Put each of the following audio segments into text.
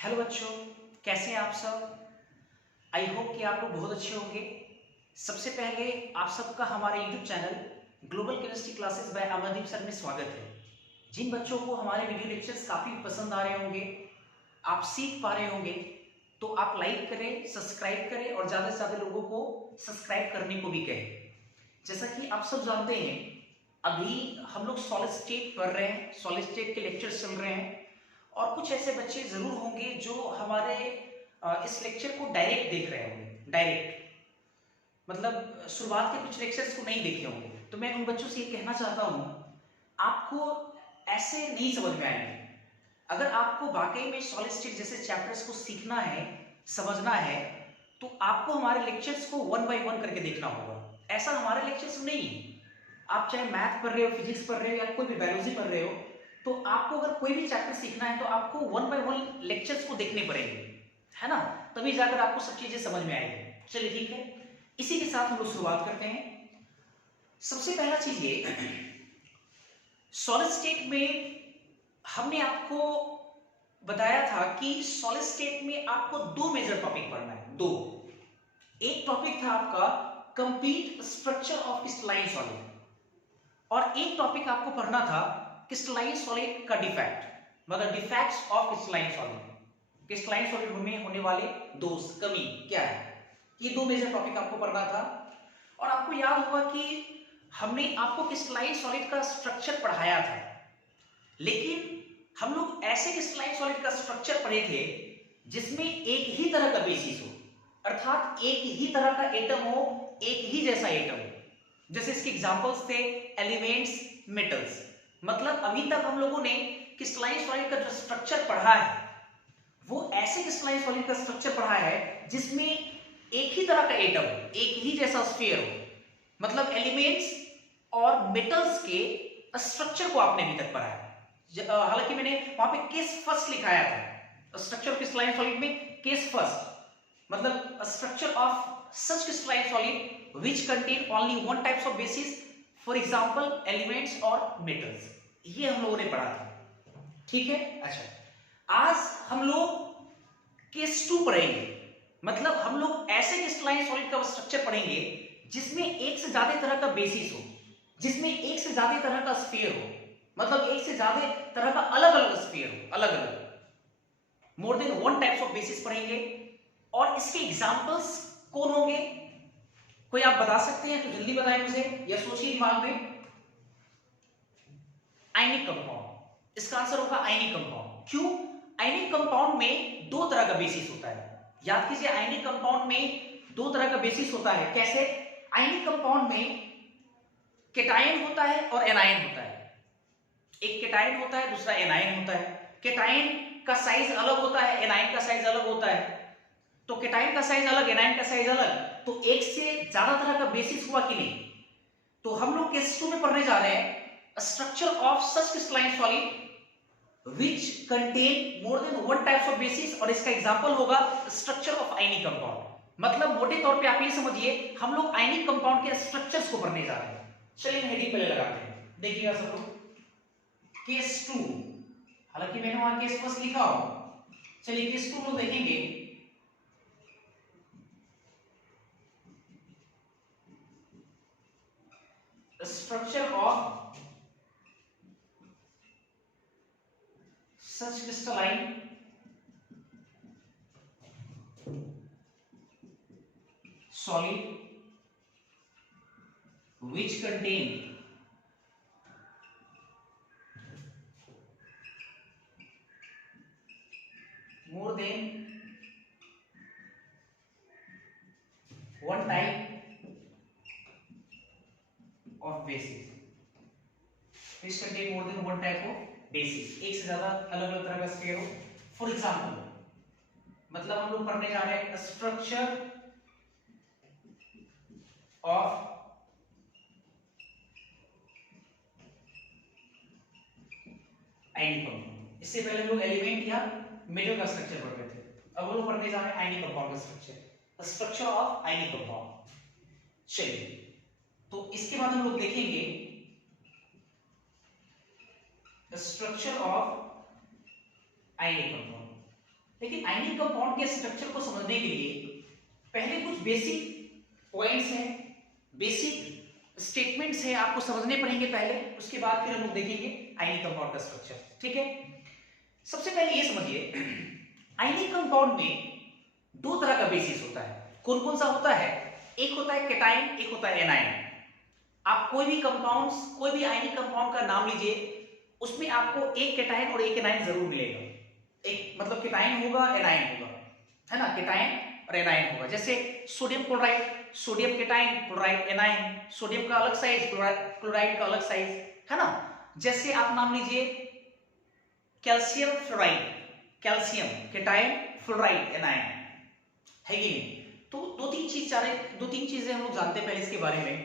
Hello बच्चों, कैसे हैं आप सब। आई होप कि आप लोग बहुत अच्छे होंगे। सबसे पहले आप सबका हमारे YouTube channel global chemistry classes bye Amardeep sir में स्वागत है। जिन बच्चों को हमारे वीडियो लेक्चर्स काफ़ी पसंद आ रहे होंगे, आप सीख पा रहे होंगे, तो आप लाइक करें, सब्सक्राइब करें और ज़्यादा से ज़्यादा लोगों को सब्सक्राइब करने को भी कहें। जैसा कि आप सब जानते हैं, अभी हम लोग सॉलिड स्टेट पढ़ रहे हैं, सॉलिड स्टेट के लेक्चर्स चल रहे हैं और कुछ ऐसे बच्चे जरूर होंगे जो हमारे इस लेक्चर को डायरेक्ट देख रहे होंगे। डायरेक्ट मतलब शुरुआत के कुछ लेक्चर्स को नहीं देखे होंगे। तो मैं उन बच्चों से ये कहना चाहता हूँ, आपको ऐसे नहीं समझ में आएंगे। अगर आपको वाकई में सॉलिड स्टेट जैसे चैप्टर्स को सीखना है, समझना है, तो आपको हमारे लेक्चर्स को वन बाय वन करके देखना होगा। ऐसा हमारे लेक्चर्स में नहीं है। आप चाहे मैथ पढ़ रहे हो, फिजिक्स पढ़ रहे हो या कोई भी बायोलॉजी पढ़ रहे हो, तो आपको अगर कोई भी चैप्टर सीखना है तो आपको वन बाय वन लेक्चर्स को देखने पड़ेंगे, है ना। तभी जाकर आपको सब चीजें समझ में आएगी। चलिए ठीक है, इसी के साथ हम लोग शुरुआत करते हैं। सबसे पहला चीज ये, सॉलिड स्टेट में हमने आपको बताया था कि सॉलिड स्टेट में आपको दो मेजर टॉपिक पढ़ना है। दो, एक टॉपिक था आपका complete structure of crystalline solid और एक टॉपिक आपको पढ़ना था क्रिस्टलाइन सॉलिड का डिफेक्ट, मतलब defects of crystalline solid. Crystalline solid में होने वाले दोष, कमी क्या है, ये दो मेजर टॉपिक आपको पढ़ना था। और आपको याद होगा कि हमने आपको क्रिस्टलाइन सॉलिड का स्ट्रक्चर पढ़ाया था, लेकिन हम लोग ऐसे क्रिस्टलाइन सॉलिड का स्ट्रक्चर पढ़े थे जिसमें एक ही तरह का बेसिस हो, अर्थात एक ही तरह का एटम हो, एक ही जैसा एटम हो। जैसे इसके एग्जांपल्स थे एलिमेंट्स, मेटल्स। मतलब अभी तक हम लोगों ने क्रिस्टलाइन सॉलिड का जो स्ट्रक्चर पढ़ा है वो ऐसे क्रिस्टलाइन सॉलिड का स्ट्रक्चर पढ़ा है जिसमें एक ही तरह का एटम, एक ही जैसा स्फीयर हो। मतलब एलिमेंट्स और मेटल्स के स्ट्रक्चर को आपने अभी तक पढ़ा है। हालांकि मैंने वहां पे केस फर्स्ट लिखाया था स्ट्रक्चर ऑफ क्रिस्टलाइन सॉलिड में, केस फर्स्ट मतलब structure of such crystalline solid which contain only one types of basis, for example elements और मेटल्स। ये हम लोगों ने पढ़ा था, ठीक है। अच्छा, आज हम लोग केस टू पढ़ेंगे। मतलब हम लोग ऐसे क्रिस्टलाइन सॉलिड का स्ट्रक्चर पढ़ेंगे जिसमें एक से ज्यादा तरह का बेसिस हो, जिसमें एक से ज्यादा तरह का स्फीयर हो, मतलब एक से ज्यादा तरह का अलग अलग स्फीयर हो, अलग अलग more than one types of basis पढ़ेंगे। और इसके एग्जांपल्स कौन होंगे, कोई आप बता सकते हैं तो जल्दी बताएं मुझे, या सोचिए दिमाग में। आयनिक कंपाउंड, इसका आंसर होगा आयनिक कंपाउंड। क्यों? आयनिक कंपाउंड में दो तरह का बेसिस होता है। याद कीजिए, आयनिक कंपाउंड में दो तरह का बेसिस होता है। कैसे? आयनिक कंपाउंड में केटायन होता है और एनायन होता है। एक केटायन होता है, दूसरा एनायन होता है। केटायन का साइज अलग होता है, एनायन का साइज अलग होता है। तो केटायन का साइज अलग, एनायन का साइज अलग, तो एक से ज्यादा तरह का बेसिस हुआ कि नहीं। तो हम लोग केस 2 में पढ़ने जा रहे हैं structure of such crystalline solid which contain more than one types of basis, और इसका एग्जांपल होगा स्ट्रक्चर ऑफ आयनिक कंपाउंड। मतलब मोटे तौर पे आप ये समझिए, हम लोग आयनिक कंपाउंड के स्ट्रक्चर्स को पढ़ने जा रहे हैं। चलिए हेडिंग पहले लगाते हैं, देखिएगा सब लोग। केस 2, हालांकि मैंने वहां केस फर्स्ट लिखा हो। चलिए केस 2 लोग देखेंगे। Structure of such crystalline solid which contain more than one type of basis, which contain more than one type of basis, एक से ज्यादा अलग अलग तरह का स्फीयर हो। फॉर एग्जाम्पल, मतलब हम लोग पढ़ने जा रहे हैं स्ट्रक्चर ऑफ आयनिक कंपाउंड। इससे पहले हम लोग एलिमेंट या मेटल का स्ट्रक्चर पढ़ रहे थे, अब हम लोग पढ़ने जा रहे हैं आयनिक कंपाउंड का structure, structure of ionic compound. चलिए, तो इसके बाद हम लोग देखेंगे स्ट्रक्चर ऑफ आयनिक कंपाउंड। लेकिन आयनिक कंपाउंड के स्ट्रक्चर को समझने के लिए पहले कुछ बेसिक पॉइंट्स हैं, बेसिक स्टेटमेंट्स हैं, आपको समझने पड़ेंगे पहले, उसके बाद फिर हम लोग देखेंगे आयनिक कंपाउंड का स्ट्रक्चर। ठीक है, सबसे पहले ये समझिए आयनिक कंपाउंड में दो तरह का बेसिस होता है। कौन कौन सा होता है? एक होता है कैटायन, एक होता है एनायन। आप कोई भी कंपाउंड्स, कोई भी आयनिक कंपाउंड का नाम लीजिए, उसमें आपको एक कैटायन और एक एनायन जरूर मिलेगा। एक मतलब कैटायन होगा, एनायन होगा, है ना, कैटायन और एनायन होगा। जैसे sodium chloride, sodium cation, chloride anion, sodium का अलग साइज, क्लोराइड का अलग साइज, है ना। जैसे आप नाम लीजिए calcium fluoride, calcium cation, fluoride anion, है कि नहीं। तो दो तीन चीजें हम लोग जानते हैं पहले इसके बारे में,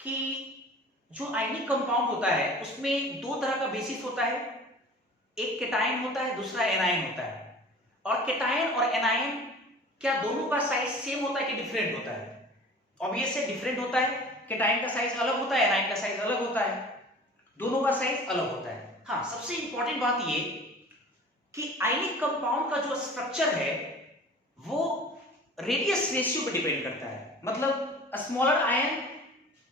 कि जो आयनिक कंपाउंड होता है उसमें दो तरह का बेसिस होता है, एक कैटायन होता है, दूसरा एनायन होता है। और कैटायन और एनायन क्या दोनों का साइज सेम होता है कि डिफरेंट होता है? ऑब्वियस है डिफरेंट होता है। कैटायन का साइज अलग होता है, एनायन का साइज अलग होता है, दोनों का साइज अलग होता है। हाँ, सबसे इंपॉर्टेंट बात ये कि आयनिक कंपाउंड का जो स्ट्रक्चर है वो रेडियस रेशियो पे डिपेंड करता है। मतलब स्मॉलर आयन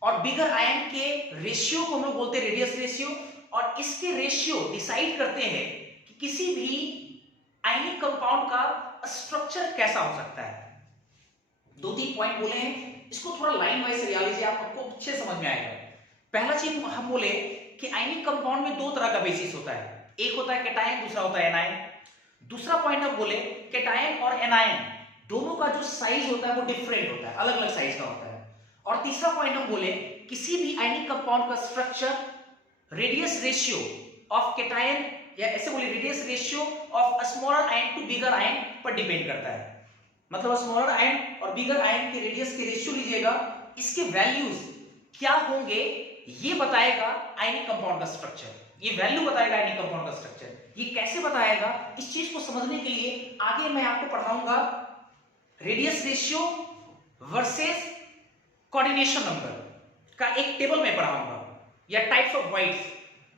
और बिगर आयन के रेशियो को हम लोग बोलते हैं रेडियस रेशियो, और इसके रेशियो डिसाइड करते हैं कि किसी भी आयनिक कंपाउंड का स्ट्रक्चर कैसा हो सकता है। दो तीन पॉइंट बोले हैं, इसको थोड़ा लाइन वाइज रिया लीजिए, आपको अच्छे समझ में आएगा। पहला चीज हम बोले कि आयनिक कंपाउंड में दो तरह का बेसिस होता है, एक होता है कैटायन, दूसरा होता है एनायन। दूसरा पॉइंट हम बोले कैटायन और एनायन दोनों का जो साइज होता है वो डिफरेंट होता है, अलग अलग साइज का होता है। और तीसरा पॉइंट हम बोले किसी भी आयनिक कंपाउंड का structure radius ratio of cation, या ऐसे बोले radius ratio of smaller ion to bigger ion पर डिपेंड करता है। मतलब स्मॉलर आयन और बिगर आयन के रेडियस के रेशियो लीजिएगा, इसके वैल्यूज क्या होंगे ये बताएगा आयनिक कंपाउंड का स्ट्रक्चर, ये वैल्यू बताएगा आयनिक कंपाउंड का स्ट्रक्चर। ये कैसे बताएगा, इस चीज को समझने के लिए आगे मैं आपको पढ़ाऊंगा radius ratio versus coordination number का एक टेबल में पढ़ाऊंगा, या types of voids,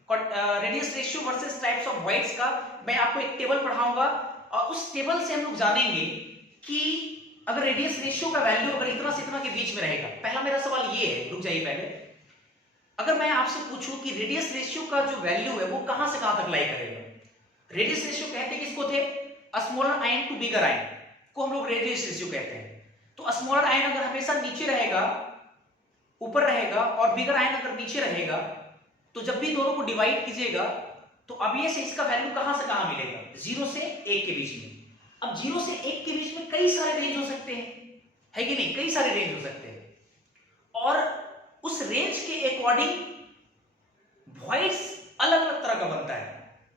radius ratio versus types of voids का मैं आपको एक टेबल पढ़ाऊंगा। और उस टेबल से हम लोग जानेंगे कि अगर रेडियस रेशियो का वैल्यू अगर इतना से इतना के बीच में रहेगा। पहला मेरा सवाल ये है, रुक जाइए पहले, अगर मैं आपसे पूछूं कि रेडियस रेशियो का जो वैल्यू है वो कहां से कहां तक लाई करेगा। रेडियस रेशियो कहते किसको थे? Smaller ion to bigger ion को हम लोग रेडियस रेशियो कहते हैं। तो स्मॉलर आयन अगर हमेशा नीचे रहेगा, ऊपर रहेगा, और बिगर आयन अगर नीचे रहेगा, तो जब भी दोनों को डिवाइड कीजिएगा तो अब ये से इसका वैल्यू कहां से कहां मिलेगा? 0 से 1 के बीच में। अब 0 से 1 के बीच में कई सारे रेंज हो सकते हैं, है कि नहीं, कई सारे रेंज हो सकते हैं। और उस रेंज के अकॉर्डिंग वॉइड्स अलग अलग तरह का बनता है,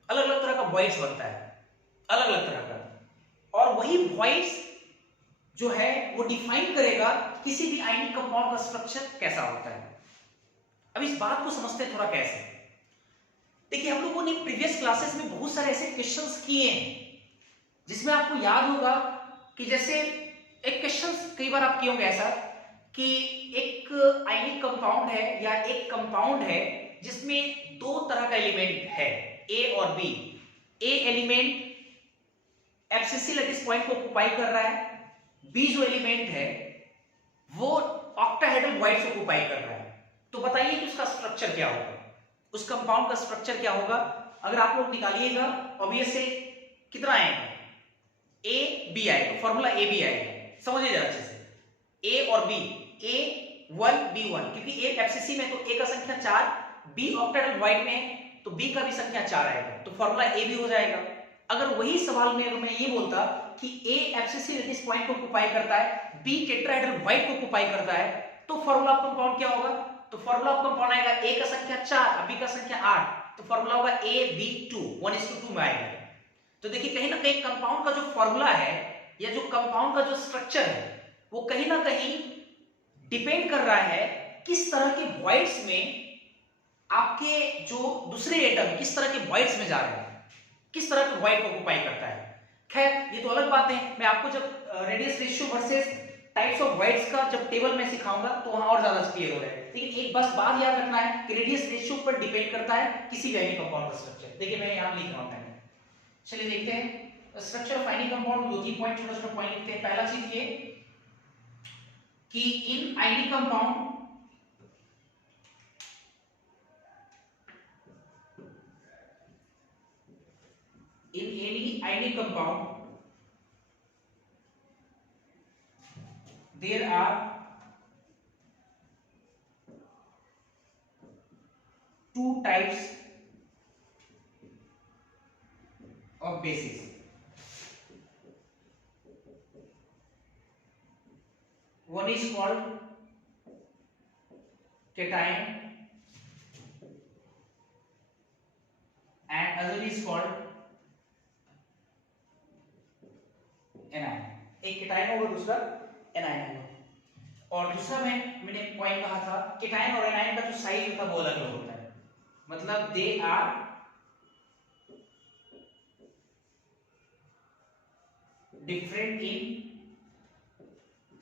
अलग अलग तरह का वॉइड्स बनता है, अलग अलग तरह का। और वही वॉइड्स जो है वो डिफाइन करेगा किसी भी आयनिक कंपाउंड का स्ट्रक्चर कैसा होता है। अब इस बात को समझते हैं थोड़ा कैसे। देखिए, हम लोगों ने प्रीवियस क्लासेस में बहुत सारे ऐसे क्वेश्चंस किए हैं जिसमें आपको याद होगा कि जैसे एक क्वेश्चन कई बार आप किए होंगे ऐसा कि एक आयनिक कंपाउंड है या एक कंपाउंड है जिसमें दो तरह का एलिमेंट है, ए और बी। ए एलिमेंट एब्सिसी लैटिस पॉइंट को ऑक्युपाई कर रहा है, बी जो एलिमेंट है वो ऑक्टाहेड्रल वॉइड्स को ऑक्युपाई कर रहा है। तो बताइए कि उसका स्ट्रक्चर क्या होगा, उस कंपाउंड का स्ट्रक्चर क्या होगा। अगर आप लोग निकालिएगा, ऑब्वियस से कितना आएगा, ए बी आएगा, फॉर्मूला ए बी आएगा। समझिए जरा अच्छे से, ए और बी, A1 B1, क्योंकि ए एब्सिसी में तो ए का संख्या 4, बी ऑक्टाहेड्रल वॉइड में है तो बी का भी संख्या 4 आएगा, तो फॉर्मूला ए भी हो जाएगा। अगर वही सवाल में अगर मैं ये बोलता कि ए एब्सिसी लैटिस पॉइंट को ऑक्युपाई करता है, बी टेट्राहेड्रल वॉइड को ऑक्युपाई करता है, तो फॉर्मूला ऑफ कंपाउंड क्या होगा? तो फॉर्मूला ऑफ कंपाउंड आएगा ए का संख्या 4 और बी का संख्या 8, तो फॉर्मूला होगा AB2, 1:2 में आएगा। तो देखिए कहीं ना कहीं कंपाउंड का जो फॉर्मूला है या जो कंपाउंड का जो स्ट्रक्चर है वो कहीं ना कहीं डिपेंड कर रहा है किस तरह के वॉइड्स में आपके जो दूसरे एटम है किस तरह के वॉइड्स में जा रहे हैं, किस तरह के वॉइड को ऑक्युपाई करता है। खैर ये तो अलग बात है, मैं आपको जब radius ratio versus types of voids का जब टेबल में सिखाऊंगा तो वहां और ज्यादा क्लियर हो जाएगा। लेकिन एक बस बात याद रखना है कि रेडियस रेशियो पर डिपेंड करता है किसी भी आयनिक कंपाउंड का स्ट्रक्चर। देखिए मैं यहां लिख रहा हूं, चलिए देखते हैं। स्ट्रक्चर ऑफ आयनिक कंपाउंड दो तीन पॉइंट छोटा छोटा पॉइंट लिखते हैं। पहला चीज ये कि इन ionic compound in any ionic compound there are two types of bases. One is called cation and other is called anion. एक केटायन होगा दूसरा एनायन होगा। और दूसरा मैंने पॉइंट कहा था केटायन और एनायन का जो साइज होता है वो अलग अलग होता है, मतलब they are different in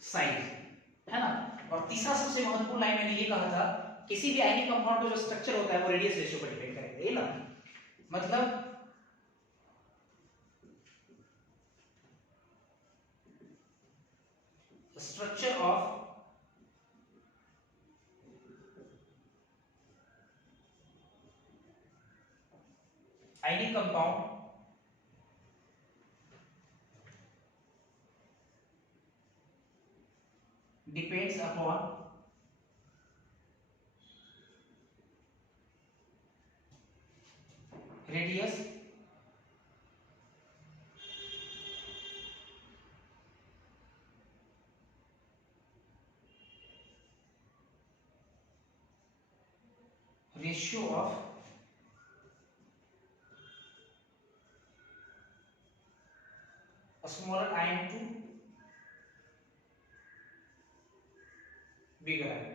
size, है ना। और तीसरा सबसे महत्वपूर्ण लाइन मैंने ये कहा था किसी भी आयनिक कंपाउंड का जो स्ट्रक्चर होता है वो रेडियस रेशियो पर डिपेंड करेगा, ये ना। मतलब structure of ionic compound depends upon radius ratio of a smaller ion to bigger ion,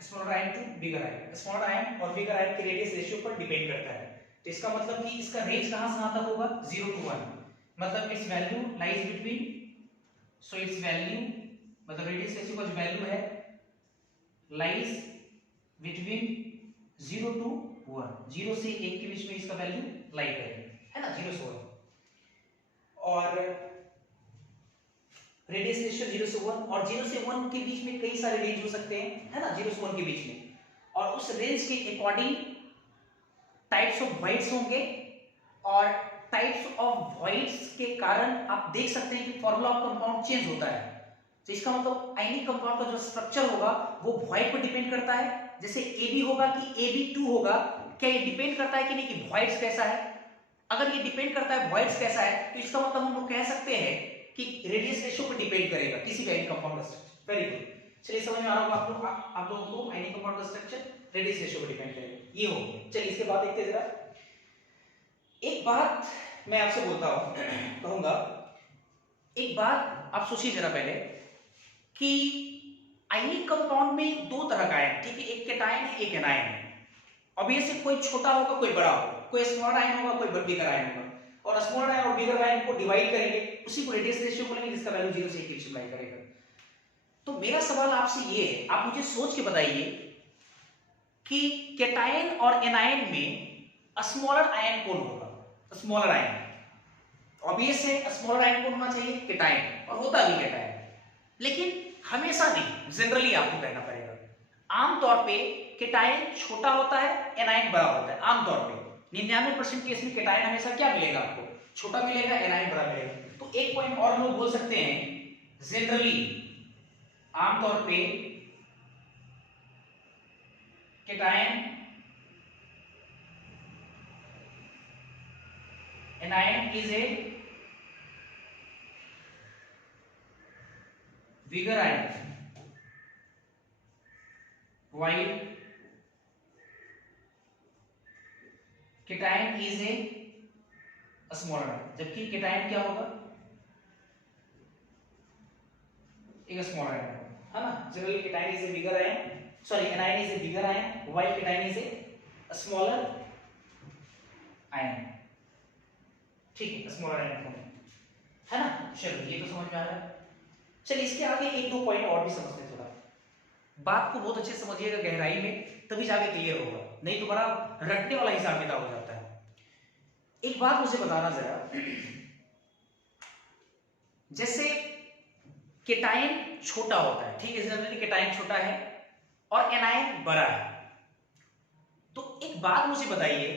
smaller ion to bigger ion. Smaller ion और बिगर आयन के रेडियस रेशियो पर डिपेंड करता है। तो इसका मतलब कि इसका रेंज कहां से कहां तक होगा 0 to 1, मतलब it's value lies between, so it's value मतलब रेडियस रेशियो का जो वैल्यू है लाइज बिटवीन 0 to 1, 0 से 1 के बीच में इसका वैल्यू लाई करेगा, है ना, 0 से 1। और रेडियस रेशियो 0 से 1 और 0 से 1 के बीच में कई सारे रेंज हो सकते हैं, है ना, 0 से 1 के बीच में। और उस रेंज के अकॉर्डिंग टाइप्स ऑफ वॉइड्स होंगे और टाइप्स ऑफ वॉइड्स के कारण आप देख सकते हैं कि फॉर्मूला ऑफ कंपाउंड चेंज होता है। तो इसका मतलब आयनिक कंपाउंड का जो स्ट्रक्चर होगा वो वॉइड पर डिपेंड करता है। जैसे AB होगा कि AB2 होगा, क्या ये डिपेंड करता है कि नहीं कि वॉइड्स कैसा है। अगर ये डिपेंड करता है वॉइड्स कैसा है तो इसका मतलब हम लोग कह सकते हैं कि रेडियस रेशियो पर डिपेंड करेगा किसी भी आयनिक कंपाउंड का स्ट्रक्चर। वेरी गुड, चलिए समझ में आ रहा होगा आप लोगों को आयनिक कंपाउंड का स्ट्रक्चर रेडियस रेशियो पर डिपेंड करेगा, ये हो। चलिए इसके बाद देखते हैं जरा। एक बात मैं आपसे बोलता हूं कहूंगा, एक बात आप सोचिए जरा पहले कि आयनिक कंपाउंड में दो तरह का आयन, ठीक है, एक केटायन है एक एनायन है। ऑब्वियसली कोई छोटा होगा कोई बड़ा होगा, कोई स्मॉलर आयन होगा कोई बिगर आयन होगा, और स्मॉलर आयन और बिगर आयन को डिवाइड करेंगे, उसी को रेडियस रेशियो बोलेंगे जिसका वैल्यू 0 से 1 के बीच में करेगा। तो मेरा सवाल आपसे ये है, आप मुझे सोच के बताइए कि केटायन और एनायन में स्मॉलर आयन कौन होगा? स्मॉलर आयन ऑब्वियस है, स्मॉलर आयन कौन होना चाहिए? केटायन, और होता भी केटायन। लेकिन हमेशा नहीं, जनरली आपको कहना पड़ेगा। आमतौर पे केटायन छोटा होता है, एनायन बड़ा होता है। आमतौर पे 99% केस में केटायन हमेशा क्या मिलेगा आपको? छोटा मिलेगा, एनायन बड़ा मिलेगा। तो एक पॉइंट और हम लोग बोल सकते हैं, जनरली आमतौर पे cation anion is a bigger ion while cation is a smaller ion, जबकि cation क्या होगा? एक स्मॉलर आयन, है ना। Generally cation is a bigger ion, sorry anion is a bigger ion while cation is a smaller ion, ठीक है, smaller ion है ना। चलो ये तो समझ में आ रहा है। चलिए इसके आगे एक दो पॉइंट और भी समझते हैं। थोड़ा बात को बहुत अच्छे से समझिएगा गहराई में, तभी जाके क्लियर होगा, नहीं तो बड़ा रटने वाला हिसाब किताब हो जाता है। एक एक बात मुझे बताना जरा, जैसे केटायन छोटा होता है, ठीक है, जनरली केटायन छोटा है और एनायन बड़ा है, तो एक बात मुझे बताइए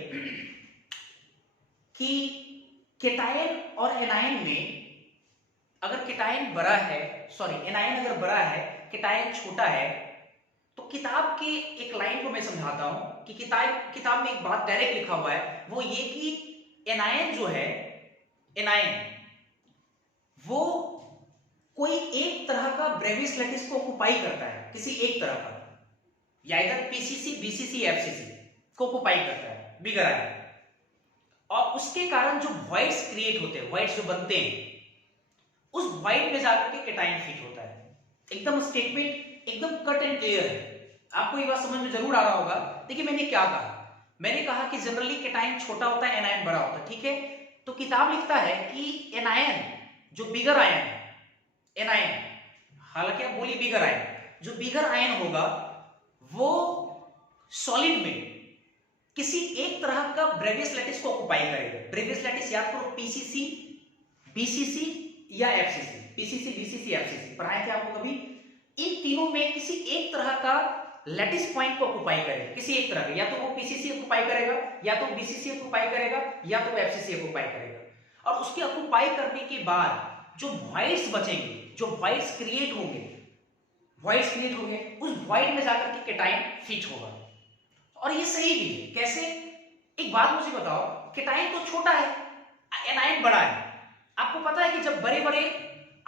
कि केटायन और एनायन में अगर केटायन बड़ा है, सॉरी एनायन अगर बड़ा है, केटायन छोटा है, तो किताब के एक लाइन को मैं समझाता हूं कि किताब में एक बात डायरेक्ट लिखा हुआ है, वो ये कि एनायन जो है, एनायन वो कोई एक तरह का ब्रेवियस लैटिस को ऑक्युपाई करता है, किसी एक तरह का, या इधर पीसीसी, बीसीसी, एफसीसी को ऑक्युपाई करता है, बिगर आयन, और उसके कारण जो वॉइड्स क्रिएट होते हैं, वॉइड्स जो बनते हैं, उस वॉइड में जाकर के केटायन फिट होता है। एकदम स्टेटमेंट एकदम कट एंड क्लियर है, आपको ये बात समझ में जरूर आ रहा होगा। देखिए मैंने क्या कहा, मैंने कहा कि जनरली केटायन छोटा होता है, एनायन बड़ा होता है, ठीक है। तो किताब लिखता है कि एनायन जो बिगर आयन है, एनायन, हालांकि आप बोलिए बिगर आयन, जो बिगर आयन होगा वो सॉलिड में किसी एक तरह का ब्रेवियस लैटिस को ऑक्युपाई करेगा। ब्रेवियस लैटिस याद करो, पीसीसी, बीसीसी या एफसीसी, पीसीसी, बीसीसी, एफसीसी पढ़ाए थे आपको कभी। इन तीनों में किसी एक तरह का लैटिस पॉइंट को ऑक्युपाई करेगा, किसी एक तरह का, या तो वो पीसीसी ऑक्युपाई करेगा, या तो बीसीसी ऑक्युपाई करेगा, या तो एफसीसी ऑक्युपाई करेगा। और उसके ऑक्युपाई करने के बाद जो वॉइड्स बचेंगे, जो वॉइड्स क्रिएट होंगे, उस वॉइड में जाकर के केटायन फिट होगा। और ये सही भी है। कैसे? एक बात मुझे बताओ, केटायन तो छोटा है, एनायन बड़ा है। आपको पता है कि जब बड़े बड़े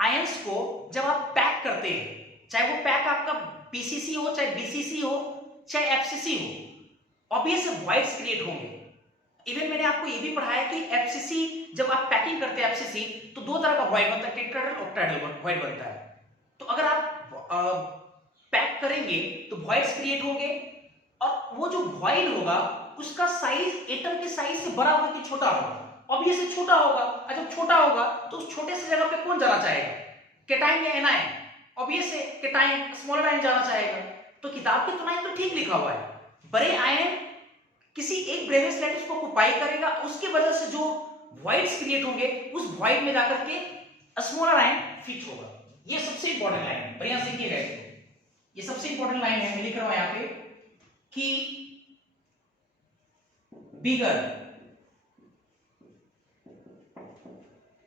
आयंस को जब आप पैक करते हैं, चाहे वो पैक आपका पीसीसी हो, चाहे बीसीसी हो, चाहे एफसीसी हो, ऑब्वियस वॉइड्स क्रिएट होंगे। इवन मैंने आपको ये भी पढ़ाया कि एफसीसी जब आप पैकिंग करते हैं एफसीसी, तो दो तरह का वॉइड बनता है, टेट्राहेड्रल, ऑक्टाहेड्रल वॉइड बनता है। तो अगर आप पैक करेंगे तो वॉइड्स क्रिएट होंगे, और वो जो वॉइड होगा उसका साइज एटम के साइज से बड़ा होगा कि छोटा होगा? ऑब्वियसली छोटा होगा। और जब छोटा होगा तो उस छोटे से जगह पे कौन जाना चाहेगा, केटायन या एनायन? ऑब्वियस है केटायन, स्मॉलर आयन जाना चाहेगा। तो किताब के तुनाई तो ठीक लिखा हुआ है, बड़े आयन किसी एक ब्रेवियस लैटिस को ऑक्युपाई करेगा, उसके वजह से जो वॉइड्स क्रिएट होंगे, उस वॉइड में जाकर के स्मॉलर आयन फिट होगा। ये सबसे इंपॉर्टेंट लाइन है, बढ़िया सीखिएगा इसको। ये सबसे इंपॉर्टेंट लाइन है, मैं लिख रहा हूं यहां पे कि bigger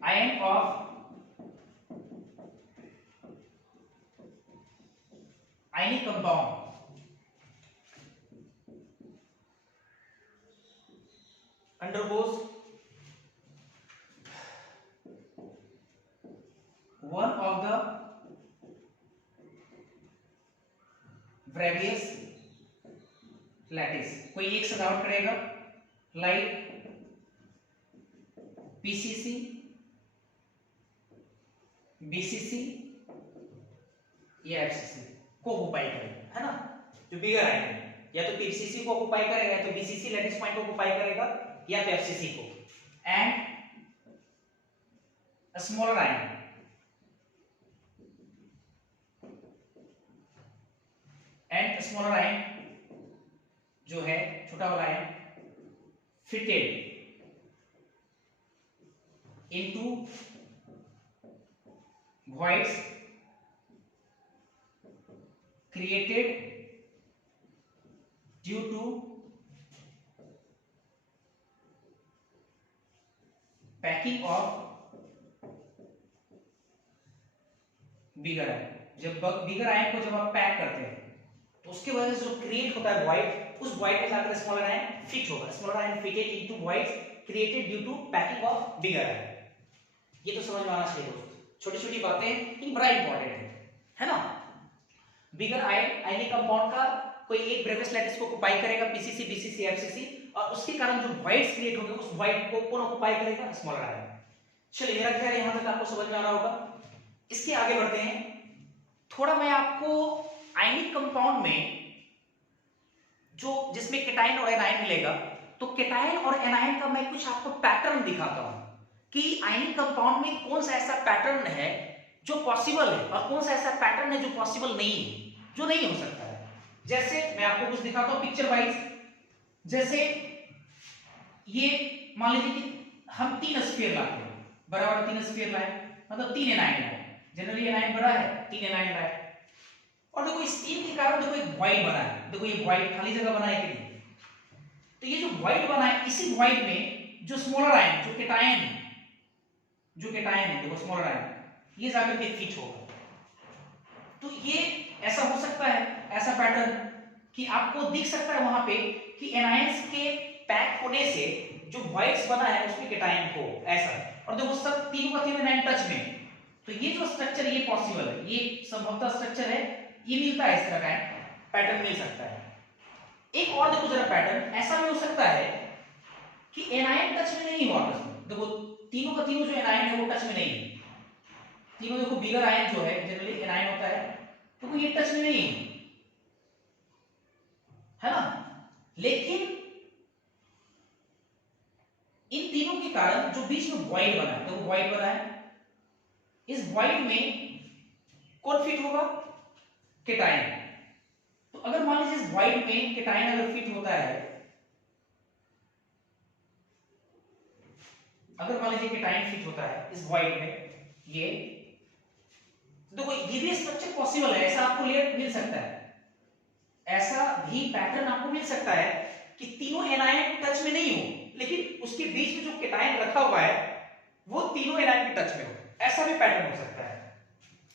ion of ionic compound undergoes one of the Bravais lattice। कोई एक से डाउट करेगा, लाइक पीसीसी, बीसीसी या एफसीसी को ऑक्युपाई करेगा, है ना। जो बिगर आयन है, या तो पीसीसी को ऑक्युपाई करेगा, या तो बीसीसी लैटिस पॉइंट को ऑक्युपाई करेगा, या तो एफसीसी को। एंड स्मॉलर आयन जो है, छोटा वाला ion, fitted into voids created due to packing of bigger ion। जब बिगर आयन को जब आप पैक करते हैं तो उसके वजह से जो क्रिएट होता है वॉइड, उस वॉइड में जाकर स्मॉलर आयन फिट होगा। Smaller ion fitted into voids created due to packing of bigger ion. ये तो समझ में आना चाहिए दोस्तों, छोटी छोटी बातें लेकिन बड़ा इंपॉर्टेंट है ना। बिगर आयन आयनिक कंपाउंड का कोई एक ब्रेवियस लैटिस को ऑक्युपाई करेगा, पीसीसी, बीसीसी, एफसीसी, और उसके कारण जो वॉइड्स क्रिएट होंगे, उस वॉइड को कौन ऑक्युपाई करेगा, स्मॉलर आयन। चलिए मेरा ख्याल है यहां तक आपको समझ में आ रहा होगा। इसके आगे बढ़ते हैं। थोड़ा मैं आपको आयनिक कंपाउंड में जो जिसमें केटायन और एनायन मिलेगा, तो केटायन और एनायन का मैं कुछ आपको पैटर्न दिखाता हूं कि आयनिक कंपाउंड में कौन सा ऐसा पैटर्न है जो पॉसिबल है, और कौन सा ऐसा पैटर्न है जो पॉसिबल नहीं है, जो नहीं हो सकता है। जैसे मैं आपको कुछ दिखाता हूं पिक्चर वाइज। जैसे ये मान लीजिए कि हम 3 स्फीयर लाते हैं, बराबर 3 स्फीयर लाए, मतलब 3 एनायन लाए, जनरली एनायन बड़ा है 3 एनायन लाए, और देखो इस 3 के कारण देखो एक वॉइड बना है, देखो ये वॉइड खाली जगह बना है कि नहीं, तो ये जो वॉइड बना है इसी वॉइड में जो स्मॉलर आयन, जो केटायन है देखो स्मॉलर आयन, ये जाकर के फिट होगा। तो ये ऐसा हो सकता है, ऐसा पैटर्न कि आपको दिख सकता है वहां पे कि एनायंस के पैक होने से जो वॉइड्स बना है उसमें केटायन हो ऐसा, और देखो सब तीनों का तीनों एनायन टच में, तो ये जो स्ट्रक्चर ये पॉसिबल है, ये संभवतः स्ट्रक्चर है, ये मिलता है, इस तरह का पैटर्न मिल सकता है। एक और देखो जरा पैटर्न ऐसा भी हो सकता है कि एनायन टच में नहीं हुआ आपस में, देखो तीनों का तीनों जो एनायन है वो टच में नहीं है, तीनों देखो बिगर आयन जो है जनरली एनायन होता है, तो ये टच में नहीं है ना, लेकिन इन तीनों के कारण जो बीच में वॉइड बना है, देखो वॉइड बना है, इस वॉइड में कौन फिट होगा, केटायन। तो अगर मान लीजिए इस वॉइड में केटायन अगर फिट होता है, अगर मान लीजिए केटायन फिट होता है इस वॉइड में, ये देखो ये भी स्ट्रक्चर पॉसिबल है, ऐसा आपको लेट मिल सकता है, ऐसा भी पैटर्न आपको मिल सकता है कि तीनों एनायन टच में नहीं हो, लेकिन उसके बीच में जो केटायन रखा हुआ है वो तीनों एनायन के टच में हो, ऐसा भी पैटर्न हो सकता है।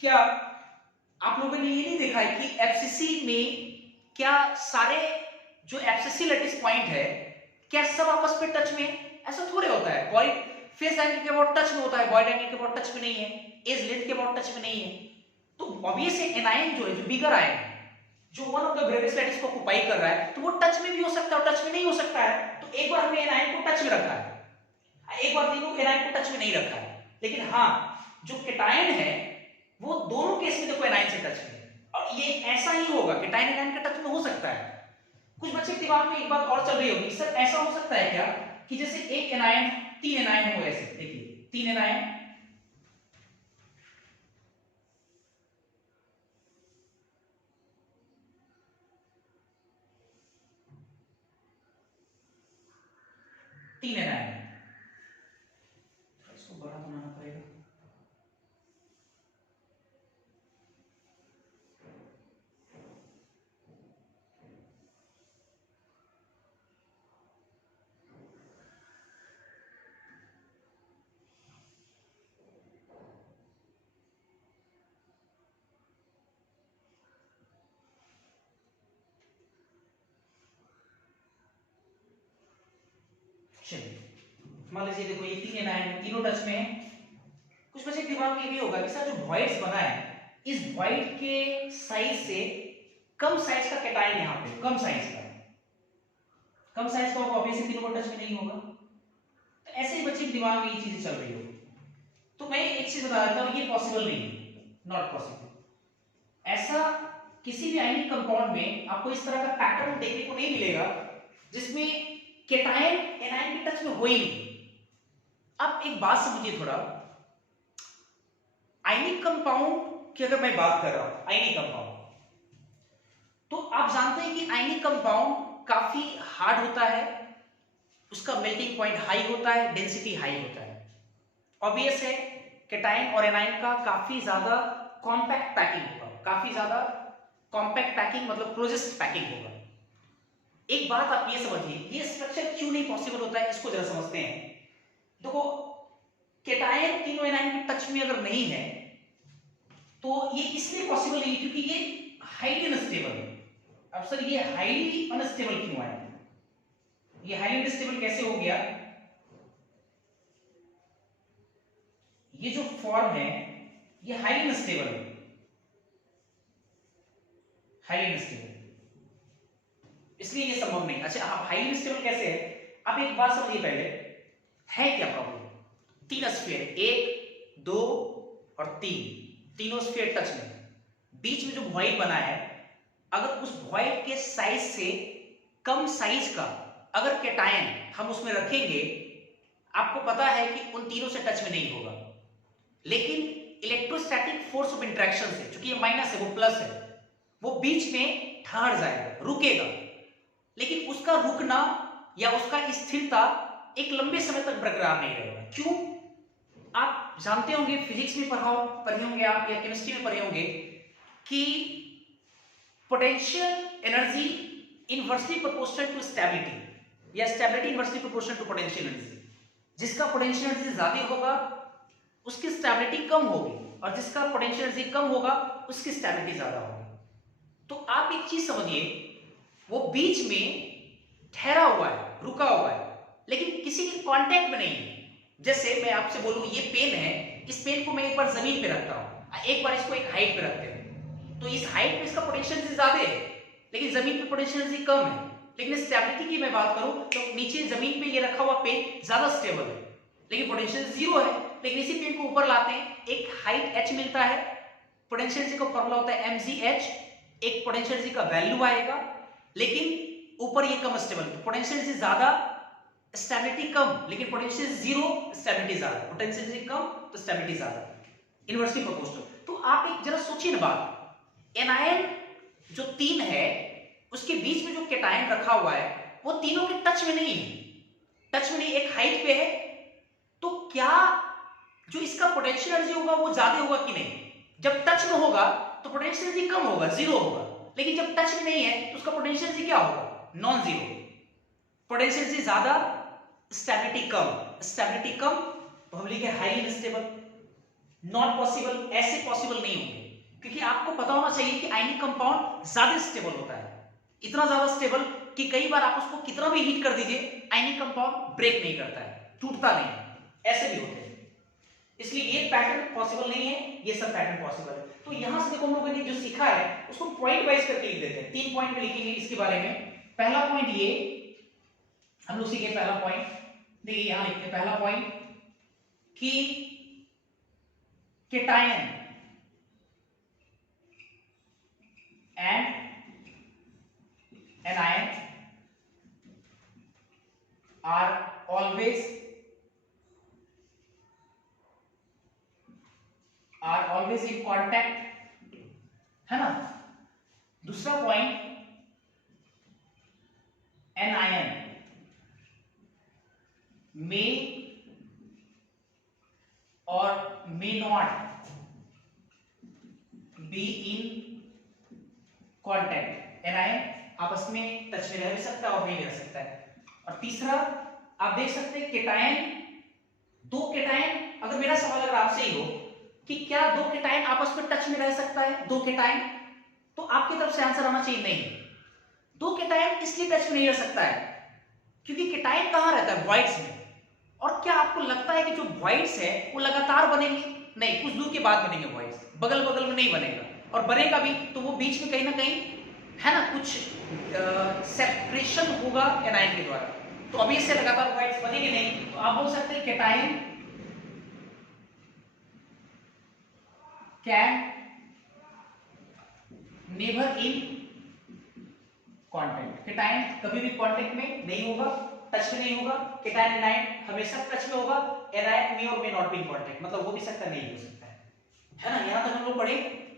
क्या आप लोगों ने ये नहीं देखा है कि एफसीसी में क्या सारे जो एफसीसी लैटिस पॉइंट है क्या सब आपस में टच में, ऐसा थोड़े होता है, बॉइड फेस एंगल के बहुत टच में होता है, बॉइड एंगल के बहुत टच में नहीं है, एज लेंथ के बहुत टच में नहीं है, तो ऑब्वियसली एनायन जो है, जो बिगर आयन जो one of the crevices lattice को ऑक्युपाई कर रहा है, तो वो टच में भी हो सकता है और टच में नहीं हो सकता है, तो एक बार हमने एनायन को टच में रखा है, एक बार तीनों एनायन को टच में नहीं रखा है, लेकिन हाँ जो केटायन है वो दोनों केस में देखो एनायन से टच में, और ये ऐसा ही होगा, केटायन एनायन के टच में हो सकता है। कुछ बच्चे के दिमाग में एक बात और चल रही होगी, सर ऐसा हो सकता है क्या कि जैसे एक एनायन 3 एनायन हो, ऐसे देखिए 3 एनायन, इसको बड़ा बनाना पड़ेगा, चलिए मान लीजिए देखो ये 3 एनायन तीनों टच में है। कुछ बच्चे के दिमाग में ये भी होगा कि सर जो वॉइड्स बना है, इस वॉइड के साइज से कम साइज का केटायन यहाँ पे, कम साइज का होगा, ऑब्वियसली तीनों को टच में नहीं होगा, तो ऐसे ही बच्चे के दिमाग में ये चीजें चल रही होगी। तो मैं एक चीज बता देता हूँ, ये पॉसिबल नहीं है, नॉट पॉसिबल, ऐसा किसी भी आयनिक कंपाउंड में आपको इस तरह का पैटर्न देखने को नहीं मिलेगा जिसमें केटायन एनायन के टच में हो ही नहीं। अब एक बात समझिए थोड़ा, आयनिक कंपाउंड की अगर मैं बात कर रहा हूं, आयनिक कंपाउंड, तो आप जानते हैं कि आयनिक कंपाउंड काफी हार्ड होता है, उसका मेल्टिंग पॉइंट हाई होता है, डेंसिटी हाई होता है, ऑब्वियस है केटायन और एनायन का काफी ज्यादा कॉम्पैक्ट पैकिंग होगा, काफी ज्यादा कॉम्पैक्ट पैकिंग मतलब क्लोजेस्ट पैकिंग होगा। एक बात आप ये समझिए, ये स्ट्रक्चर क्यों नहीं पॉसिबल होता है, इसको जरा समझते हैं। देखो केटायन तीनों एनायन के टच में अगर नहीं है तो ये इसलिए पॉसिबल नहीं क्योंकि ये हाईली अनस्टेबल है। अब सर ये हाईली अनस्टेबल क्यों है, ये हाईली अनस्टेबल कैसे हो गया, ये जो फॉर्म है ये हाईली अनस्टेबल है, हाईली अनस्टेबल, इसलिए ये संभव नहीं। अच्छा आप हाईली अनस्टेबल कैसे है, आप एक बात समझिए पहले, है क्या प्रॉब्लम, 3 स्फीयर 1 2 और 3, तीनों स्फीयर टच में, बीच में जो वॉइड बना है, अगर उस वॉइड के साइज से कम साइज का अगर केटायन हम उसमें रखेंगे, आपको पता है कि उन तीनों से टच में नहीं होगा, लेकिन इलेक्ट्रोस्टैटिक फोर्स ऑफ इंटरेक्शन से, चूंकि ये माइनस है वो प्लस है, वो बीच में ठहर जाएगा, रुकेगा, लेकिन उसका रुकना या उसका स्थिरता एक लंबे समय तक बरकरार नहीं रहेगा। क्यों? आप जानते होंगे, फिजिक्स में पढ़े होंगे आप, या केमिस्ट्री में पढ़े होंगे कि potential energy inversely proportional to stability, या stability inversely proportional to potential energy. जिसका पोटेंशियल एनर्जी ज्यादा होगा उसकी स्टेबिलिटी कम होगी, और जिसका पोटेंशियल एनर्जी कम होगा उसकी स्टेबिलिटी ज्यादा होगी। तो आप एक चीज समझिए, वो बीच में ठहरा हुआ है, रुका हुआ है, लेकिन किसी के कांटेक्ट में नहीं है। जैसे मैं आपसे बोलूं ये पेन है, इस पेन को मैं एक बार जमीन पे रखता हूं, एक बार इसको एक हाइट पे रखते हैं, तो इस हाइट पे इसका पोटेंशियल एनर्जी ज्यादा है, लेकिन जमीन पे पोटेंशियल एनर्जी कम है। लेकिन स्टेबिलिटी की मैं बात करूं तो नीचे जमीन पे ये रखा हुआ पेन ज्यादा स्टेबल है, लेकिन पोटेंशियल जीरो है। लेकिन इसी पेन को ऊपर लाते हैं, एक हाइट h मिलता है, पोटेंशियल एनर्जी का फॉर्मूला होता है mgh, एक पोटेंशियल एनर्जी का वैल्यू आएगा, लेकिन ऊपर ये कम स्टेबल, तो पोटेंशियल एनर्जी ज्यादा स्टेबिलिटी कम, लेकिन पोटेंशियल जीरो स्टेबिलिटी ज्यादा, पोटेंशियल एनर्जी कम तो स्टेबिलिटी ज्यादा, इनवर्सली प्रोपोर्शनल। तो आप एक जरा सोचिए ना बात, एनायन जो 3 है उसके बीच में जो कैटायन रखा हुआ है वो तीनों के टच में नहीं है, टच में नहीं, एक हाइट पे है, तो क्या जो इसका पोटेंशियल एनर्जी होगा वो ज्यादा होगा कि नहीं? जब टच में होगा तो पोटेंशियल एनर्जी कम होगा, जीरो होगा, लेकिन जब टच में नहीं है तो उसका पोटेंशियल एनर्जी क्या होगा? Non zero. पोटेंशियल एनर्जी ज्यादा, स्टेबिलिटी कम, स्टेबिलिटी कम तो हम लिखे हाईली अनस्टेबल, नॉट पॉसिबल, ऐसे पॉसिबल नहीं होंगे, क्योंकि आपको पता होना चाहिए कि आयनिक कंपाउंड ज्यादा स्टेबल होता है, इतना ज्यादा स्टेबल कि कई बार आप उसको कितना भी हीट कर दीजिए आयनिक कंपाउंड ब्रेक नहीं करता है, टूटता नहीं, ऐसे भी होते हैं। इसलिए ये पैटर्न पॉसिबल नहीं है, ये सब पैटर्न पॉसिबल है। तो यहां से देखो हम लोगों ने जो सीखा है उसको पॉइंट वाइज करके लिख देते हैं, 3 पॉइंट में लिखेंगे इसके बारे में। पहला पॉइंट ये हम लोग सीखे, पहला पॉइंट देखिए यहां लिखते हैं, पहला पॉइंट कि cation and anion are always in contact, है ना। दूसरा point, anion may or may not be in contact, anion आपस में टच में रह भी सकता है और नहीं रह सकता है। और तीसरा आप देख सकते हैं कैटायन, दो कैटायन, अगर मेरा सवाल अगर आपसे ही हो कि क्या दो कैटायन आपस में टच में रह सकता है, दो कैटायन, तो आपकी तरफ से आंसर आना चाहिए नहीं। दो कैटायन इसलिए टच में नहीं रह सकता है क्योंकि कैटायन कहां रहता है? वॉइड्स में। और क्या आपको लगता है कि जो वॉइड्स है वो लगातार बनेंगे? नहीं, कुछ दूर के बाद बनेंगे वॉइड्स, बगल बगल में नहीं बनेगा, और बनेगा भी तो वो बीच में कहीं ना कहीं, है ना, कुछ सेपरेशन होगा एनायन के द्वारा, तो अभी इससे लगातार वॉइड्स बनेंगे नहीं। तो आप बोल सकते हैं cation can never in contact, cation कभी भी कांटेक्ट में नहीं होगा, टच में नहीं होगा। कैटायन एनायन हमेशा टच में होगा, एनायन मे और may not be in contact, मतलब हो भी सकता है, नहीं हो सकता है ना। यहां तक हम लोग पढ़े,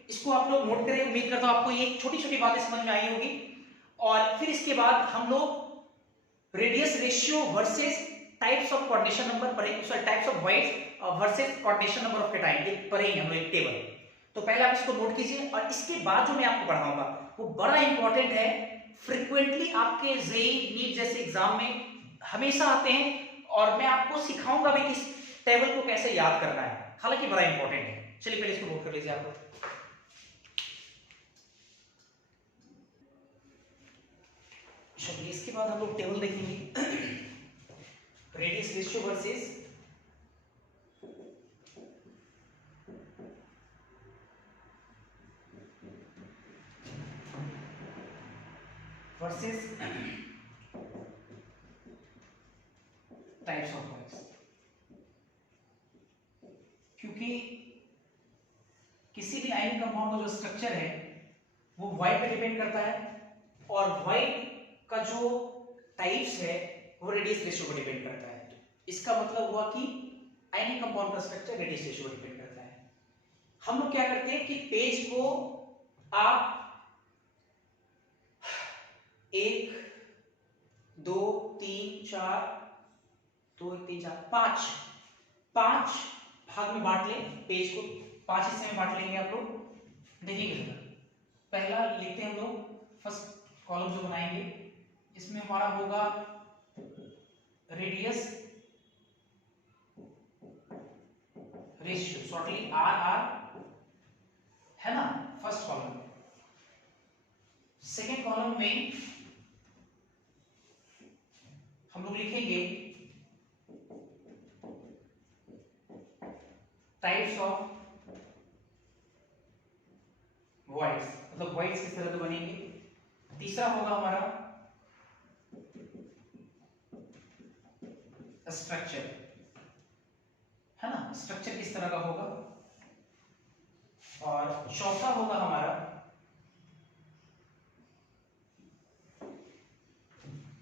इसको आप लोग नोट करें, उम्मीद करता हूं आपको ये छोटी छोटी बातें समझ में आई होगी। और फिर इसके बाद हम लोग radius ratio versus types of coordination number पढ़ेंगे, sorry types of voids versus coordination number of cation, ये पढ़ेंगे हम लोग एक टेबल। तो पहले आप इसको नोट कीजिए, और इसके बाद जो मैं आपको पढ़ाऊंगा वो बड़ा इंपॉर्टेंट है, फ्रीक्वेंटली आपके जेईई नीट जैसे एग्जाम में हमेशा आते हैं, और मैं आपको सिखाऊंगा भी कि इस टेबल को कैसे याद करना है, हालांकि बड़ा इंपॉर्टेंट है। चलिए पहले इसको नोट कर लीजिए आप। चलिए इसके बाद हम लोग टेबल देखेंगे, radius ratio versus types of voids. क्योंकि किसी भी आयनिक कंपाउंड का जो स्ट्रक्चर है वो वॉइड पे डिपेंड करता है, और वॉइड का जो टाइप्स है वो रेडियस रेशियो पर डिपेंड करता है। इसका मतलब हुआ कि आयनिक कंपाउंड का स्ट्रक्चर रेडियस रेशियो पर डिपेंड करता है। हम लोग क्या करते हैं कि पेज को आप 1 2 3 4 2 1 3 4 5 5 भाग में बांट लें पेज को, 5 हिस्से में बांट लेंगे आप लोग। देखिए जरा, पहला लिखते हैं हम लोग, फर्स्ट कॉलम जो बनाएंगे इसमें हमारा होगा radius ratio, shortly R R, है ना, फर्स्ट कॉलम। सेकेंड कॉलम में हम लोग लिखेंगे टाइप्स ऑफ वॉइड्स, मतलब वॉइड्स किस तरह के बनेंगे। तीसरा होगा हमारा स्ट्रक्चर, है ना, स्ट्रक्चर किस तरह का होगा। और चौथा होगा हमारा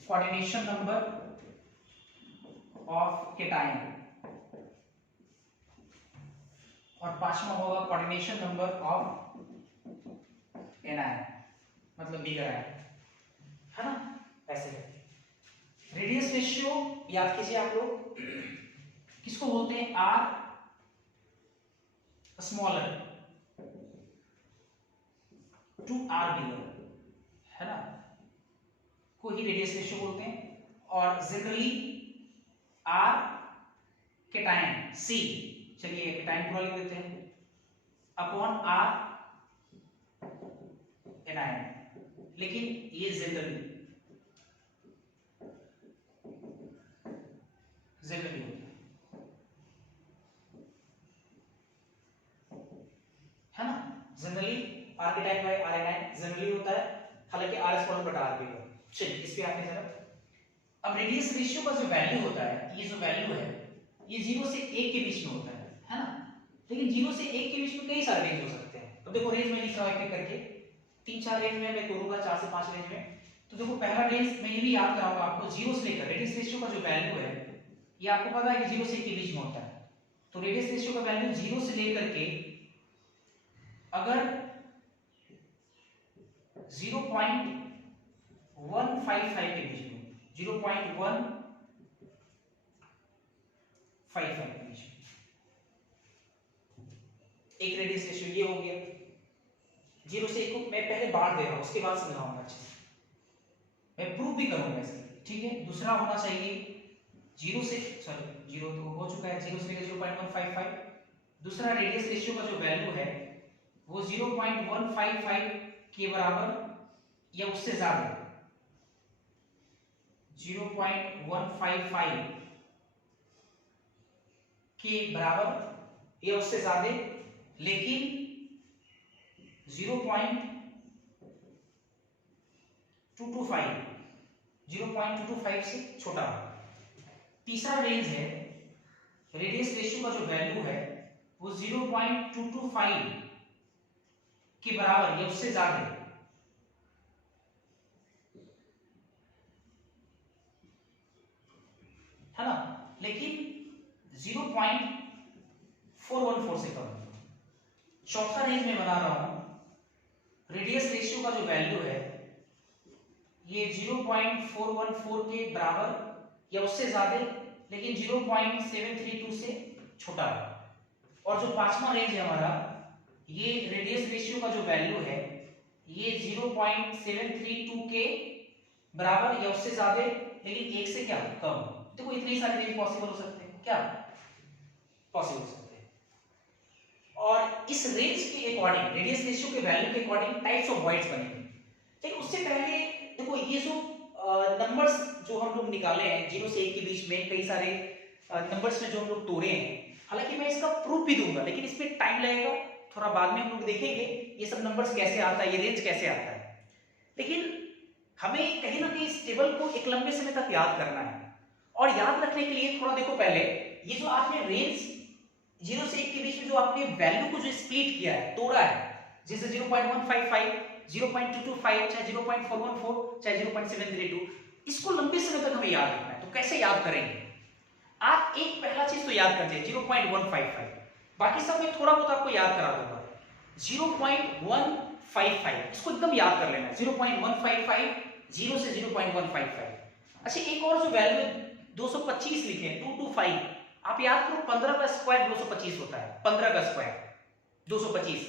कोऑर्डिनेशन नंबर ऑफ केटायन, और पांचवा होगा कोऑर्डिनेशन नंबर ऑफ एनायन, मतलब बिगर आयन, है ना। ऐसे रेडियस रेशियो याद कीजिए आप लोग, किसको बोलते हैं, R smaller to R bigger, है ना, को ही रेडियस रेशियो बोलते हैं। और जनरली आर केटायन सी, चलिए केटायन पूरा लिख देते हैं, अपॉन आर एनायन, लेकिन ये जनरली होता है ना, generally R cation by R anion generally होता है, हालांकि आर स्मॉलर बटा आर बिगर। चलिए इस पे आते हैं जरा। अब रेडियस रेशियो का जो वैल्यू होता है, ये जो वैल्यू है ये 0 से 1 के बीच में होता है ना, लेकिन 0 से 1 के बीच में कई सारे रेंज हो सकते हैं। तो देखो रेंज में लिखा है करके 3-4 रेंज में मैं करूंगा, 4 से 5 रेंज में। तो देखो पहला रेंज मैं ये भी याद कराऊंगा आपको, 0 से लेकर रेडियस रेशियो का जो वैल्यू है ये आपको पता है कि 0 से 1 के बीच में होता है। तो रेडियस रेशियो का वैल्यू 0 से लेकर के अगर 0.155 के बीच में, 0.155 के बीच में एक रेडियस रेशियो ये हो गया। 0 से 1 को मैं पहले बांट दे रहा हूं, उसके बाद समझाऊंगा अच्छे से, मैं प्रूफ भी करूंगा इसके, ठीक है। दूसरा होना चाहिए 0 से, सॉरी 0 तो हो चुका है, 0 से लेकर 0.155। दूसरा रेडियस रेशियो का जो वैल्यू है वो 0.155 के बराबर या उससे ज्यादा, 0.155 के बराबर या उससे ज्यादा, लेकिन 0.225 से छोटा। तीसरा रेंज है रेडियस रेशियो का जो वैल्यू है वो 0.225 के बराबर या उससे ज्यादा, है ना, लेकिन 0.414 से कम। चौथा रेंज में बना रहा हूं, रेडियस रेशियो का जो वैल्यू है ये 0.414 के बराबर या उससे ज्यादा, लेकिन 0.732 से छोटा। और जो पांचवा रेंज है हमारा, ये रेडियस रेशियो का जो वैल्यू है ये 0.732 के बराबर या उससे ज्यादा, लेकिन 1 से क्या कम। देखो इतने सारे रेंज पॉसिबल हो सकते हैं, क्या पॉसिबल हो सकते हैं। और इस रेंज के अकॉर्डिंग, रेडियस रेशियो के वैल्यू के अकॉर्डिंग टाइप्स ऑफ वॉइड्स बनेंगे। लेकिन उससे पहले देखो ये जो नंबर्स जो हम लोग निकाले हैं 0 से 1 के बीच में, कई सारे नंबर्स में जो हम लोग तोड़े हैं, हालांकि मैं इसका प्रूफ भी दूंगा, लेकिन इसमें टाइम लगेगा, थोड़ा बाद में हम लोग देखेंगे ये सब नंबर्स कैसे आता है, ये रेंज कैसे आता है। लेकिन हमें कहीं ना कहीं इस टेबल को एक लंबे समय तक याद करना है, और याद रखने के लिए थोड़ा देखो पहले ये जो आपने रेंज 0 से 1 के बीच में जो आपने वैल्यू को जो स्प्लिट किया है, तोड़ा है, जैसे 0.155, 0.225, चाहे 0.414, चाहे 0.732, इसको लंबे समय तक हमें याद रखना है। तो कैसे याद करेंगे, आप एक पहला चीज तो याद करते हैं 0.155, बाकी सब मैं थोड़ा बहुत आपको याद करा दूंगा। 0.155 इसको एकदम याद कर लेना है, 0.155, 0 से 0.155। अच्छा एक और जो वैल्यू 225 लिखे हैं, 225। आप याद करो 15 का स्क्वायर 225 होता है, 15 का स्क्वायर 225।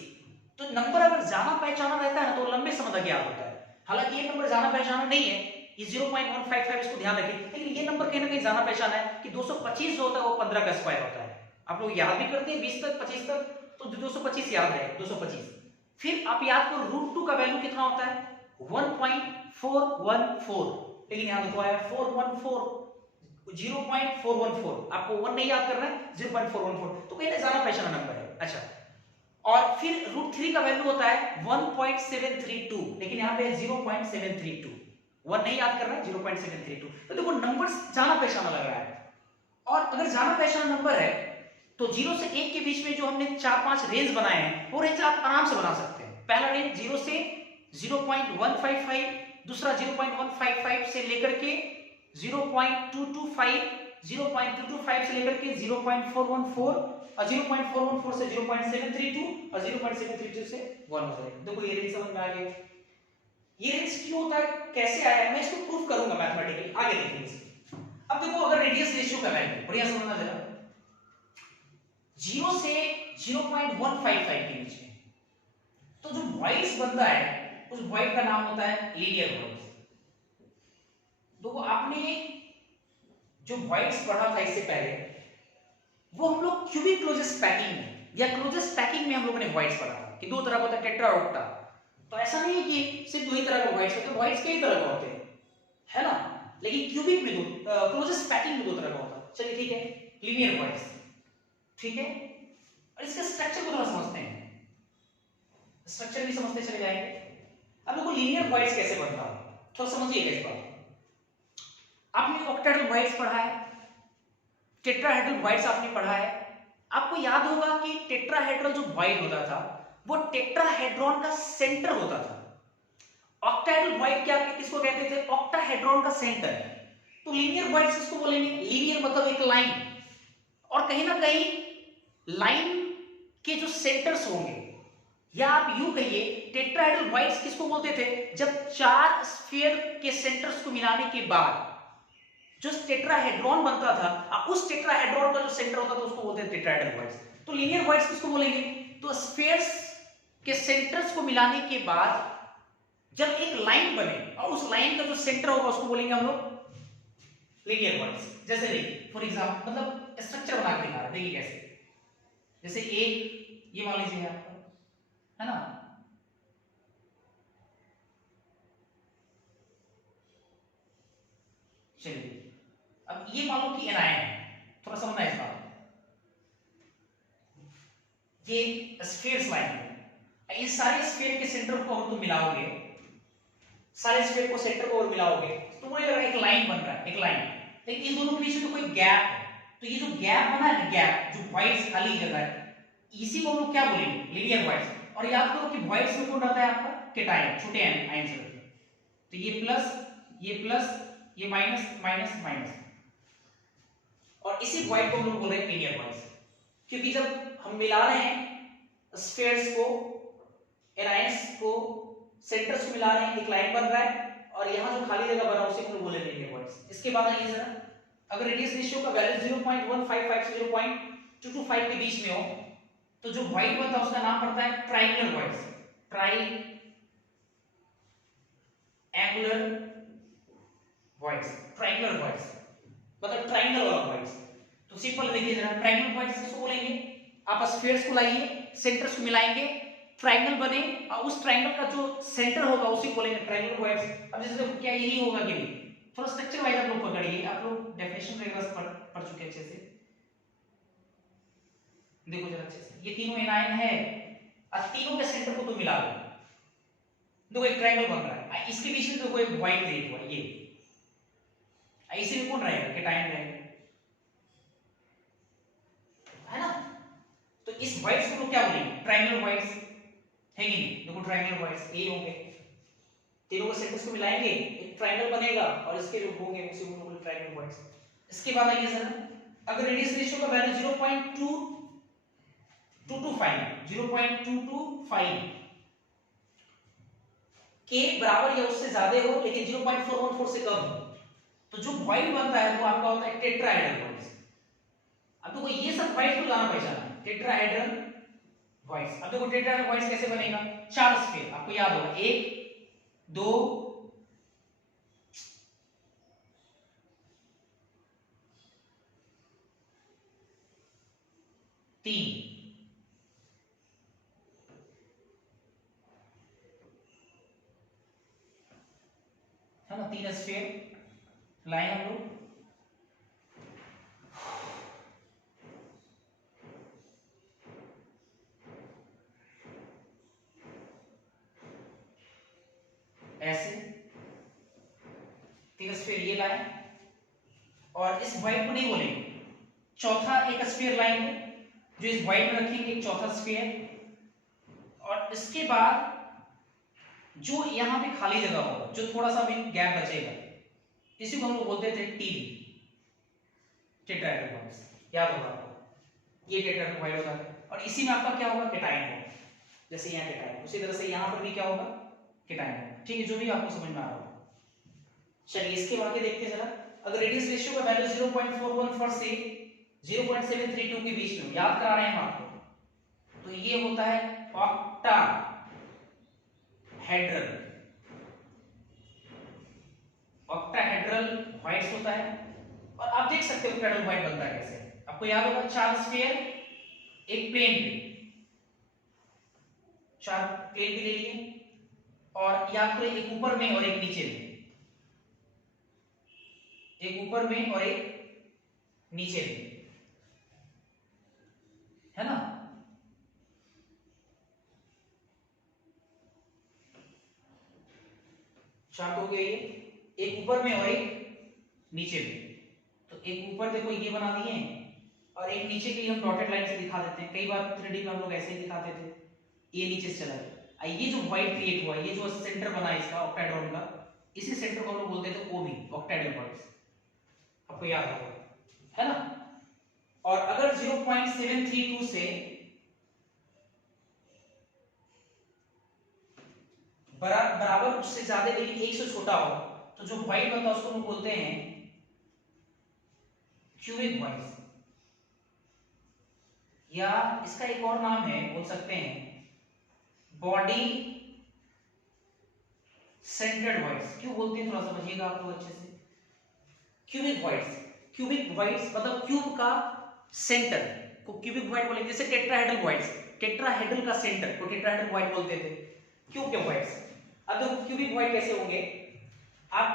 तो नंबर अगर जाना पहचाना रहता है ना तो लंबे समय तक याद होता है। हालांकि ये नंबर जाना पहचाना नहीं है, ये 0.155, इसको ध्यान रखिए, लेकिन ये नंबर कहीं ना कहीं जाना पहचाना है कि 225 जो होता है वो 15 का स्क्वायर होता है। आप लोग याद भी करते हैं 20 तक 25 तक, तो 225 याद है, 225। फिर आप याद करो √2 का वैल्यू कितना होता है, 1.414, लेकिन यहां देखो आया 414, 0.414, आपको 1 नहीं याद करना है, 0.414, तो कहीं ना जाना पहचाना नंबर है। अच्छा, और फिर √3 का वैल्यू होता है 1.732, लेकिन यहाँ पे 0.732, 1 नहीं याद करना है, 0.732। तो देखो नंबर्स जाना पहचाना लग रहा है। और अगर जाना पहचाना नंबर है तो 0 से 1 के बीच में जो हमने 4-5 रेंज बनाए हैं वो रेंज आप आराम से बना सकते हैं। पहला रेंज 0 से 0.155, दूसरा 0.155 से लेकर के 0.225, 0.225 से लेकर के 0.414, और 0.414 से 0.732, और 0.732 से 1 हो जाएगा। देखो ये रेंज समझ में आ गया। ये रेंज क्यों होता है, कैसे आया, मैं इसको प्रूफ करूंगा मैथमेटिकली, आगे देखेंगे। अब देखो अगर रेडियस रेशियो का वैल्यू बढ़िया समझना जरा, 0 से 0.155 के बीच में, तो जो वॉइस बनता है उस वॉइड का नाम होता है लीनियर वॉइस। देखो आपने जो वॉइड्स पढ़ा था इससे पहले, वो हम लोग क्यूबिक क्लोजेस्ट पैकिंग में या क्लोजेस्ट पैकिंग में हम लोगों ने वॉइड्स पढ़ा था कि 2 तरह का होता है, टेट्रा और ऑक्टा। तो ऐसा नहीं है कि सिर्फ 2 ही तरह के वॉइड्स होते हैं, वॉइड्स कई तरह के होते हैं, है ना, लेकिन क्यूबिक में क्लोजेस्ट पैकिंग में 2 तरह का होता है। चलिए ठीक है, लीनियर वॉइड्स, ठीक है। और इसका स्ट्रक्चर को थोड़ा समझते हैं, स्ट्रक्चर भी समझते चले जाएंगे। अब देखो लीनियर वॉइड्स कैसे बनता है थोड़ा समझिएगा इस बात। आपने ऑक्टाहेड्रल वॉइड्स पढ़ा है, टेट्राहेड्रल वॉइड्स आपने पढ़ा है। आपको याद होगा कि टेट्राहेड्रल जो वॉइड होता था वो टेट्राहेड्रॉन का सेंटर होता था। ऑक्टाहेड्रल वॉइड क्या किसको कहते थे, ऑक्टाहेड्रॉन का सेंटर। तो लीनियर वॉइड्स किसको बोलेंगे, लीनियर मतलब एक लाइन, और कहीं ना कहीं लाइन के जो सेंटर्स होंगे, या आप यूं कहिए टेट्राहेड्रल वॉइड्स किसको बोलते थे, जब 4 स्फीयर के सेंटर्स को मिलाने के बाद जो टेट्राहेड्रॉन बनता था, उस टेट्राहेड्रॉन का जो सेंटर होता था उसको बोलते हैं टेट्राहेड्रल वॉइड्स। तो लीनियर वॉइड्स किसको बोलेंगे, तो स्फीयर्स के सेंटर्स को मिलाने के बाद जब एक लाइन बने और उस लाइन का जो सेंटर होगा उसको बोलेंगे हम लोग लीनियर वॉइड्स। जैसे देखिए फॉर एग्जांपल, मतलब स्ट्रक्चर बना के दिखा रहा है, देखिए कैसे, जैसे एक ये मान लीजिए आपका, है ना, चलिए अब ये मान लो कि एनायन है, थोड़ा समझना इस बात, ये स्फीयर्स लाइन है, इस सारे स्फीयर के सेंटर को तुम मिलाओगे, सारे स्फीयर को सेंटर को और मिलाओगे तो वो एक लाइन बन रहा है, एक लाइन, लेकिन इन दोनों के बीच में कोई गैप है। तो ये जो गैप बना है, गैप जो वॉइड्स खाली जगह है, इसी को हम लोग क्या बोलेंगे, लीनियर वॉइड्स। और याद करो कि वॉइड्स में कौन रहता है आपका, केटायन, छोटे आयन से रहते हैं। तो ये प्लस ये माइनस माइनस माइनस, और इसी वॉइड को हम लोग बोल रहे हैं लीनियर वॉइड्स, क्योंकि जब हम मिला रहे हैं स्फीयर्स को, एनायंस को, सेंटर्स को मिला रहे हैं, एक लाइन बन रहा है, और यहां जो खाली जगह बना उसे हम लोग बोले लीनियर वॉइड्स। इसके बाद आइए जरा, अगर रेडियस रेशियो का वैल्यू 0.155 से 0.225 के बीच में हो तो जो वॉइड बनता है उसका नाम पड़ता है triangular voids, triangular voids, triangular voids मतलब ट्रायंगल वाला वॉइड्स। तो सिंपल देखिए जरा, ट्रायंगुलर वॉइड्स किसको बोलेंगे, आप स्फीयर्स को लाइए, सेंटर्स को मिलाएंगे, ट्रायंगल बने, और उस ट्रायंगल का जो सेंटर होगा उसी को बोलेंगे ट्रायंगुलर वॉइड्स। अब जैसे क्या यही होगा कि नहीं, थोड़ा स्ट्रक्चर वाइज आप लोग पकड़िए, आप लोग डेफिनेशन वगैरह पढ़ चुके अच्छे से, देखो जरा अच्छे से, ये तीनों एनायन है और तीनों के सेंटर को तो मिला दो, देखो एक ट्रायंगल बन रहा है, इसके बीच में देखो एक वॉइड क्रिएट हुआ, ये इसी में कौन रहेगा, केटायन रहेगा, है ना। तो इस वॉइड्स को लोग क्या बोलेंगे, ट्रायंगुलर वॉइड्स है कि नहीं, देखो ट्रायंगुलर वॉइड्स ये होंगे, तीनों को सेंटर्स को मिलाएंगे, एक ट्रायंगल बनेगा, और इसके जो होंगे उसी को लोग ट्रायंगुलर वॉइड्स। इसके बाद आइए सर, अगर रेडियस रेशियो का वैल्यू 0.225 के बराबर या उससे ज्यादा हो, लेकिन 0.414 से कम हो, तो जो व्हाइट बनता है वो आपका होता है टेट्राहेड्रल व्हाइट्स। अब देखो ये सब व्हाइट को जाना पहचाना, टेट्राहेड्रल व्हाइट्स। अब देखो टेट्राहेड्रल व्हाइट्स कैसे बनेगा, 4 स्फीयर आपको याद होगा, 1 2 3, है ना, 3 स्फीयर लाए हम लोग। ऐसे 3 स्फीयर ये लाए, और इस व्हाइट को नहीं बोलेंगे, चौथा एक स्फीयर लाएंगे जो इस व्हाइट में रखेंगे, एक चौथा स्फीयर। और इसके बाद जो यहाँ पे खाली जगह होगा, जो थोड़ा सा भी गैप बचेगा, इसी को हम लोग बोलते थे टीवी, टेट्राहेड्रल व्हाइट्स। याद होगा आपको, ये टेट्राहेड्रल व्हाइट होता है, और इसी में आपका क्या होगा, केटाइन होगा। जैसे यहाँ केटाइन, उसी तरह से यहाँ पर भी क्या होगा, केटाइन होगा। ठीक है, जो भी आपको समझ में आ रहा होगा। चलिए इसके आगे देखते हैं जरा। अगर रेडियस रेशियो का वैल्यू 0.41 से 0.732 के बीच में, याद करा रहे हैं हम आपको, तो ये होता है ऑक्टाहेड्रल। ऑक्टाहेड्रल व्हाइट्स होता है। और आप देख सकते हो ऑक्टाहेड्रल व्हाइट बनता है कैसे। आपको याद होगा 4 स्फीयर एक प्लेन पे, 4 प्लेन पे ले लिए, और याद करो एक ऊपर में और एक नीचे में, एक ऊपर में और एक नीचे में, है ना। चार्ट हो गया ये, एक ऊपर में और एक नीचे में। तो एक ऊपर देखो ये बना दिए, और एक नीचे के लिए हम डॉटेड लाइन से दिखा देते हैं। कई बार 3D में हम लोग ऐसे ही दिखाते थे, ये नीचे से चला गया। ये जो व्हाइट क्रिएट हुआ, ये जो सेंटर बना इसका ऑक्टाहेड्रॉन का, इसी सेंटर को हम लोग बोलते थे ओबी, ऑक्टाहेड्रल व्हाइट्स। आपको याद होगा, है ना। और अगर 0.732 से बराबर उससे ज्यादा लेकिन 1 से छोटा हो, तो जो व्हाइट बनता है उसको हम बोलते हैं क्यूबिक व्हाइट्स, या इसका एक और नाम है, बोल सकते हैं बॉडी सेंटर्ड व्हाइट्स। क्यों बोलते हैं थोड़ा समझिएगा आप लोग अच्छे से। क्यूबिक व्हाइट्स, क्यूबिक व्हाइट्स मतलब क्यूब का सेंटर को क्यूबिक व्हाइट बोलेंगे। जैसे टेट्राहेड्रल व्हाइट्स, टेट्राहेड्रल का सेंटर को टेट्राहेड्रल व्हाइट बोलते थे, क्यूब के व्हाइट्स। अब देखो क्यूबिक व्हाइट कैसे होंगे, आप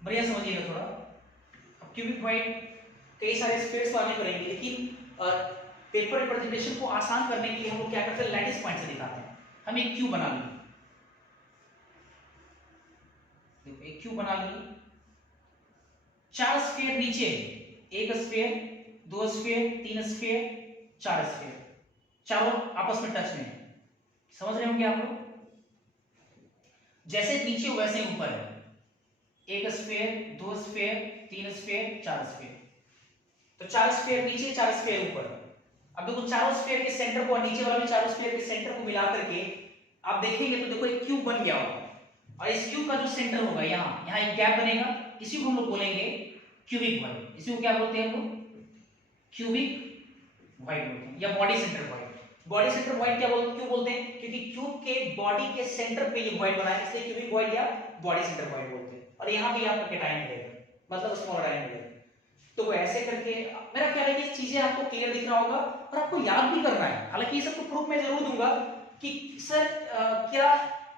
बढ़िया समझिएगा थोड़ा। अब क्यूबिक व्हाइट कई सारे स्पेस वाले करेंगे, लेकिन पेपर रिप्रेजेंटेशन को आसान करने के लिए हम लोग क्या करते हैं, लैटिस पॉइंट से दिखाते हैं। हम एक क्यूब बना लिए, देखो एक क्यूब बना लिए, 4 स्फीयर नीचे, 1 स्फीयर, 2 स्फीयर, 3 स्फीयर, 4 स्फीयर, चारों आपस में टच में। समझ रहे होंगे आप लोग। जैसे नीचे वैसे ऊपर है, 1 स्फीयर, 2 स्फीयर, 3 स्फीयर, 4 स्फीयर। तो 4 स्फीयर नीचे, 4 स्फीयर ऊपर। अब देखो चारों स्फीयर के सेंटर को और नीचे वाले चारों स्फीयर के सेंटर को मिला करके आप देखेंगे तो देखो एक क्यूब बन गया होगा। और इस क्यूब का जो सेंटर होगा यहाँ एक गैप बनेगा, इसी को हम लोग बोलेंगे क्यूबिक व्हाइट। इसी को क्या बोलते हैं हम लोग, क्यूबिक व्हाइट बोलते हैं, या body centre white. Body centre white क्यों बोलते हैं, क्योंकि क्यूब के बॉडी के सेंटर पे ये व्हाइट बना है, इसलिए क्यूबिक व्हाइट या बॉडी सेंटर व्हाइट बोलते हैं। और यहाँ पे आपको केटाइन मिलेगा, मतलब स्मॉल आयन मिलेगा। तो ऐसे करके मेरा ख्याल है कि चीजें आपको क्लियर दिख रहा होगा और आपको याद भी करना है। हालांकि ये सब तो प्रूफ मैं जरूर दूंगा कि सर क्या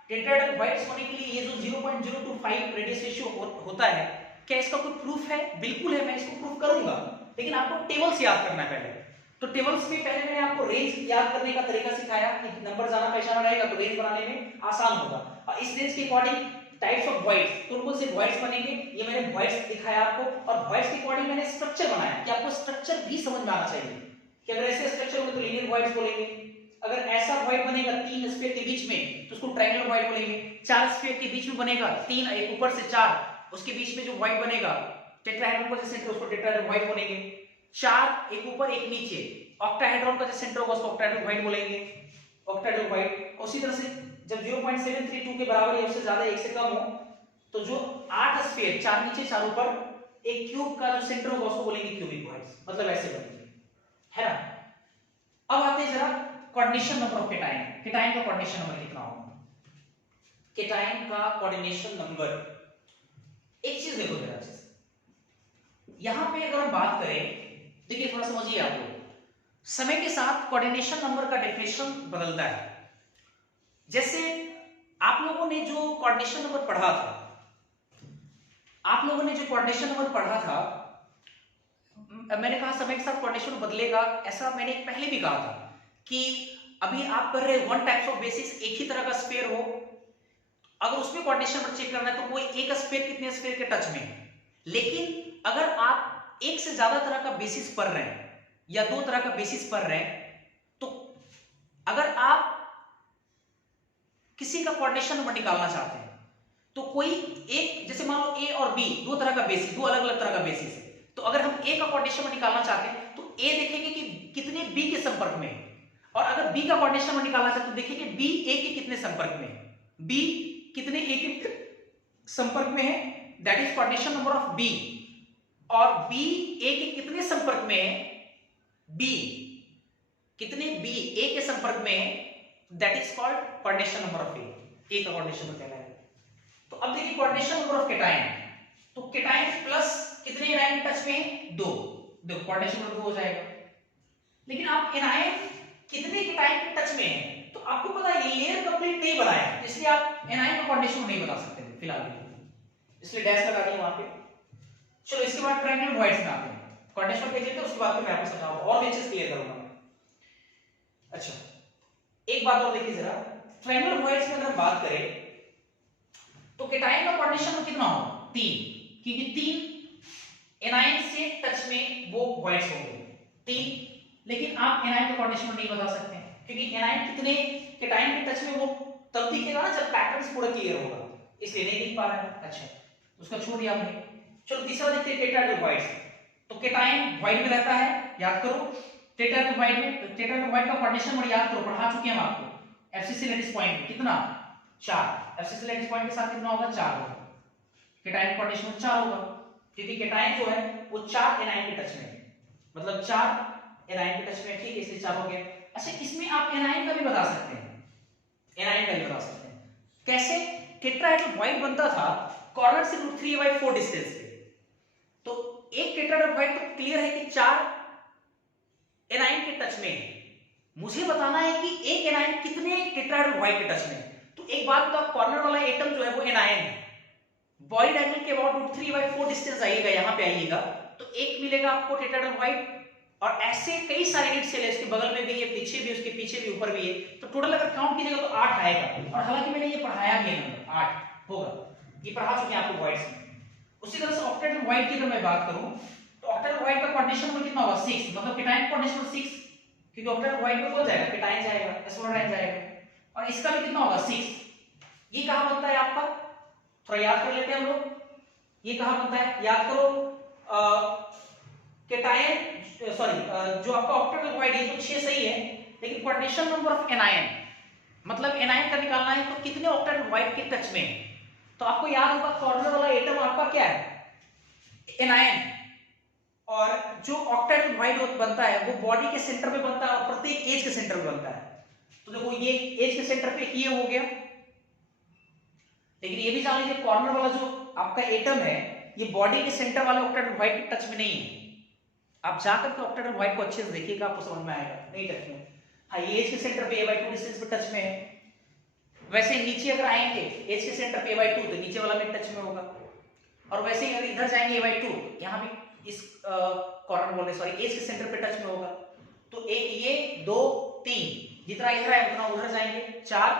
टेट्राहेड्रल व्हाइट्स होने के लिए ये जो 0.025 रेडियस रेशियो होता है, क्या इसका कोई प्रूफ है? बिल्कुल है, मैं इसको प्रूफ करूंगा, लेकिन आपको टेबल्स याद करना है पहले। तो टेबल्स में पहले मैंने आपको रेंज याद करने का तरीका सिखाया कि नंबर जाना पहचाना रहेगा तो रेंज बनाने में आसान होगा। और इस रेंज के अकॉर्डिंग टाइप्स ऑफ व्हाइट्स, कौन कौन से व्हाइट्स बनेंगे, ये मैंने व्हाइट्स दिखाया आपको। और व्हाइट्स के अकॉर्डिंग मैंने स्ट्रक्चर बनाया कि आपको स्ट्रक्चर भी समझ में आना चाहिए कि अगर ऐसे स्ट्रक्चर होंगे तो लीनियर व्हाइट्स बोलेंगे, अगर ऐसा व्हाइट बनेगा 3 स्फीयर के बीच में तो उसको ट्रायंगुलर व्हाइट बोलेंगे, 4 स्फीयर के बीच में बनेगा 3, एक ऊपर से 4, उसके बीच में जो व्हाइट बनेगा टेट्राहेड्रॉन का जो सेंटर उसको टेट्राहेड्रल व्हाइट बोलेंगे, 4 एक ऊपर एक नीचे, ऑक्टाहेड्रॉन का जो सेंटर होगा उसको ऑक्टाहेड्रल व्हाइट बोलेंगे, ऑक्टाहेड्रल व्हाइट। उसी तरह से जब 0.732 के बराबर या उससे ज्यादा 1 से कम हो तो जो 8 स्फीयर, 4 नीचे 4 ऊपर, एक क्यूब का जो सेंटर होगा उसको बोलेंगे क्यूबिक, मतलब ऐसे बनेंगे, है ना। अब आते हैं जरा coordination number of cation. Cation का कोऑर्डिनेशन नंबर कितना होगा? केटाइन का कोऑर्डिनेशन नंबर, एक चीज देखो जरा, यहां पे अगर हम बात करें, देखिए थोड़ा समझिए आप लोग, समय के साथ कोऑर्डिनेशन नंबर का डेफिनेशन बदलता है। जैसे आप लोगों ने जो कोऑर्डिनेशन नंबर पढ़ा था, मैंने कहा समय के साथ कोऑर्डिनेशन बदलेगा, ऐसा मैंने पहले भी कहा था कि अभी आप कर रहे वन टाइप्स ऑफ बेसिस, एक ही तरह का स्फीयर हो, अगर उसमें कोऑर्डिनेशन नंबर चेक करना है तो कोई एक स्फीयर कितने स्फीयर के टच में है। लेकिन अगर आप एक से ज्यादा तरह का बेसिस पढ़ रहे हैं या दो तरह का बेसिस पढ़ रहे हैं, तो अगर आप किसी का कोऑर्डिनेशन नंबर निकालना चाहते हैं तो कोई एक, जैसे मान लो ए और बी दो तरह का बेसिस, दो अलग अलग तरह का बेसिस है, तो अगर हम ए का कोऑर्डिनेशन नंबर निकालना चाहते हैं तो ए देखेंगे कि कितने बी के संपर्क में है, और अगर बी का कोऑर्डिनेशन नंबर निकालना चाहते हैं तो देखेंगे बी ए के कितने संपर्क में है, बी कितने ए के संपर्क में है, that is coordination number of B. और बी ए के कितने संपर्क में है, बी कितने बी ए के संपर्क में है, that is called coordination number of A का कोऑर्डिनेशन नंबर कहलाएगा। तो अब देखिए कोऑर्डिनेशन नंबर ऑफ केटाइन, तो केटाइन प्लस कितने एनायन के टच में है, दो, देखो कोऑर्डिनेशन नंबर 2 हो जाएगा। लेकिन आप एनायन कितने केटाइन के टच में है, तो आपको पता है ये लेयर कंप्लीट नहीं बनाया, इसलिए आप एनायन का कोऑर्डिनेशन नहीं बता सकते फिलहाल, इसलिए डैश लगा दिया वहां पे। चलो इसके बाद ट्रायंगल वॉइड्स में आते हैं, कोऑर्डिनेशन देख लेते हैं, उसके बाद फिर मैं आपको समझाऊंगा और भी चीज क्लियर करूंगा। अच्छा एक बात और देखिए जरा, ट्रायंगल वॉइड्स में अगर बात करें तो केटाइन का कोऑर्डिनेशन कितना होगा, 3, क्योंकि 3 एनायन से टच में वो वॉइड्स होंगे 3। लेकिन आप एनायन का कोऑर्डिनेशन नहीं बता सकते क्योंकि एनायन कितने केटाइन के टच में वो तब दिखेगा ना जब पैटर्न पूरा क्लियर होगा, इसलिए नहीं दिख पा रहा है। अच्छा उसका छोड़ दिया हमने। चलो तीसरा देखते हैं टेट्राहेड्रल वॉइड्स। तो केटाइन वॉइड में रहता है, याद करो टेट्राहेड्रल वॉइड में, तो टेट्राहेड्रल वॉइड का कोऑर्डिनेशन नंबर याद करो, पढ़ा चुके हैं हम आपको एफसीसी लैटिस पॉइंट में कितना, 4, एफसीसी लैटिस पॉइंट के साथ कितना होगा, 4 होगा, केटाइन कोऑर्डिनेशन 4 होगा, क्योंकि केटाइन जो है वो 4 एनायन के टच में है, मतलब 4 एनायन के टच में है, ठीक है, इसलिए 4 हो गया। अच्छा इसमें आप एनायन का भी बता सकते हैं, एनायन का भी बता सकते हैं, कैसे? टेट्राहेड्रल वॉइड बनता था कॉर्नर से √3/4 डिस्टेंस पे, तो एक टेट्राहेड्रल वॉइड तो क्लियर है कि 4 एनायन के टच में है, मुझे बताना है कि एक एनायन कितने टेट्राहेड्रल वॉइड के टच में है। तो एक बात तो कॉर्नर वाला एटम जो है वो एनायन है, बॉइड एंगल के अबाउट √3/4 डिस्टेंस आइएगा, यहां पे आइएगा तो एक मिलेगा आपको टेट्राहेड्रल वॉइड, और ऐसे कई सारे यूनिट सेल है, इसके बगल में भी है, पीछे भी, उसके पीछे भी, ऊपर भी है, तो टोटल अगर काउंट कीजिएगा तो 8 आएगा। और हालांकि मैंने ये पढ़ाया भी है, नंबर 8 होगा, ये पढ़ा चुके हैं आपको वॉइड्स में। उसी तरह से ऑक्टेट्राहेड्रल वॉइड की अगर मैं बात करूं तो ऑक्टेट्राहेड्रल वॉइड का कोऑर्डिनेशन नंबर कितना होगा, 6, मतलब केटाइन कोऑर्डिनेशन नंबर 6, क्योंकि ऑक्टेट्राहेड्रल वॉइड में हो जाएगा, केटाइन जाएगा, एसोलाराइन जाएगा, और इसका भी कितना होगा, 6। ये कहां बनता है आपका, थोड़ा याद कर लेते हैं हम लोग, ये कहां बनता है, याद करो, केटाइन सॉरी जो आपका ऑक्टेट्राहेड्रल वॉइड है तो 6 सही है, लेकिन कोऑर्डिनेशन नंबर ऑफ एनायन, मतलब एनायन का निकालना है तो कितने ऑक्टेट्राहेड्रल वॉइड के टच में है। तो आपको याद होगा कॉर्नर वाला एटम आपका क्या है, एनायन, और जो ऑक्टेट्राहेड्रल वॉइड बनता है वो बॉडी के सेंटर में बनता है और प्रत्येक एज के सेंटर में बनता है। तो देखो ये एज के सेंटर पे ये हो गया, लेकिन ये भी जान लीजिए कॉर्नर वाला जो आपका एटम है ये बॉडी के सेंटर वाले ऑक्टेट्राहेड्रल वॉइड के टच में नहीं है। आप जाकर के ऑक्टेट्राहेड्रल वॉइड को अच्छे से देखिएगा, आपको समझ में आएगा, नहीं टच में। हाँ ये एज के सेंटर पे a/2 डिस्टेंस पे टच में है, वैसे नीचे अगर आएंगे एज के सेंटर पे a/2 तो नीचे वाला भी टच में होगा, और वैसे ही अगर इधर जाएंगे a/2 यहाँ भी इस कॉर्नर बोले सॉरी एज के सेंटर पे टच में होगा। तो एक ये 2 3, जितना इधर आए उतना उधर जाएंगे, 4,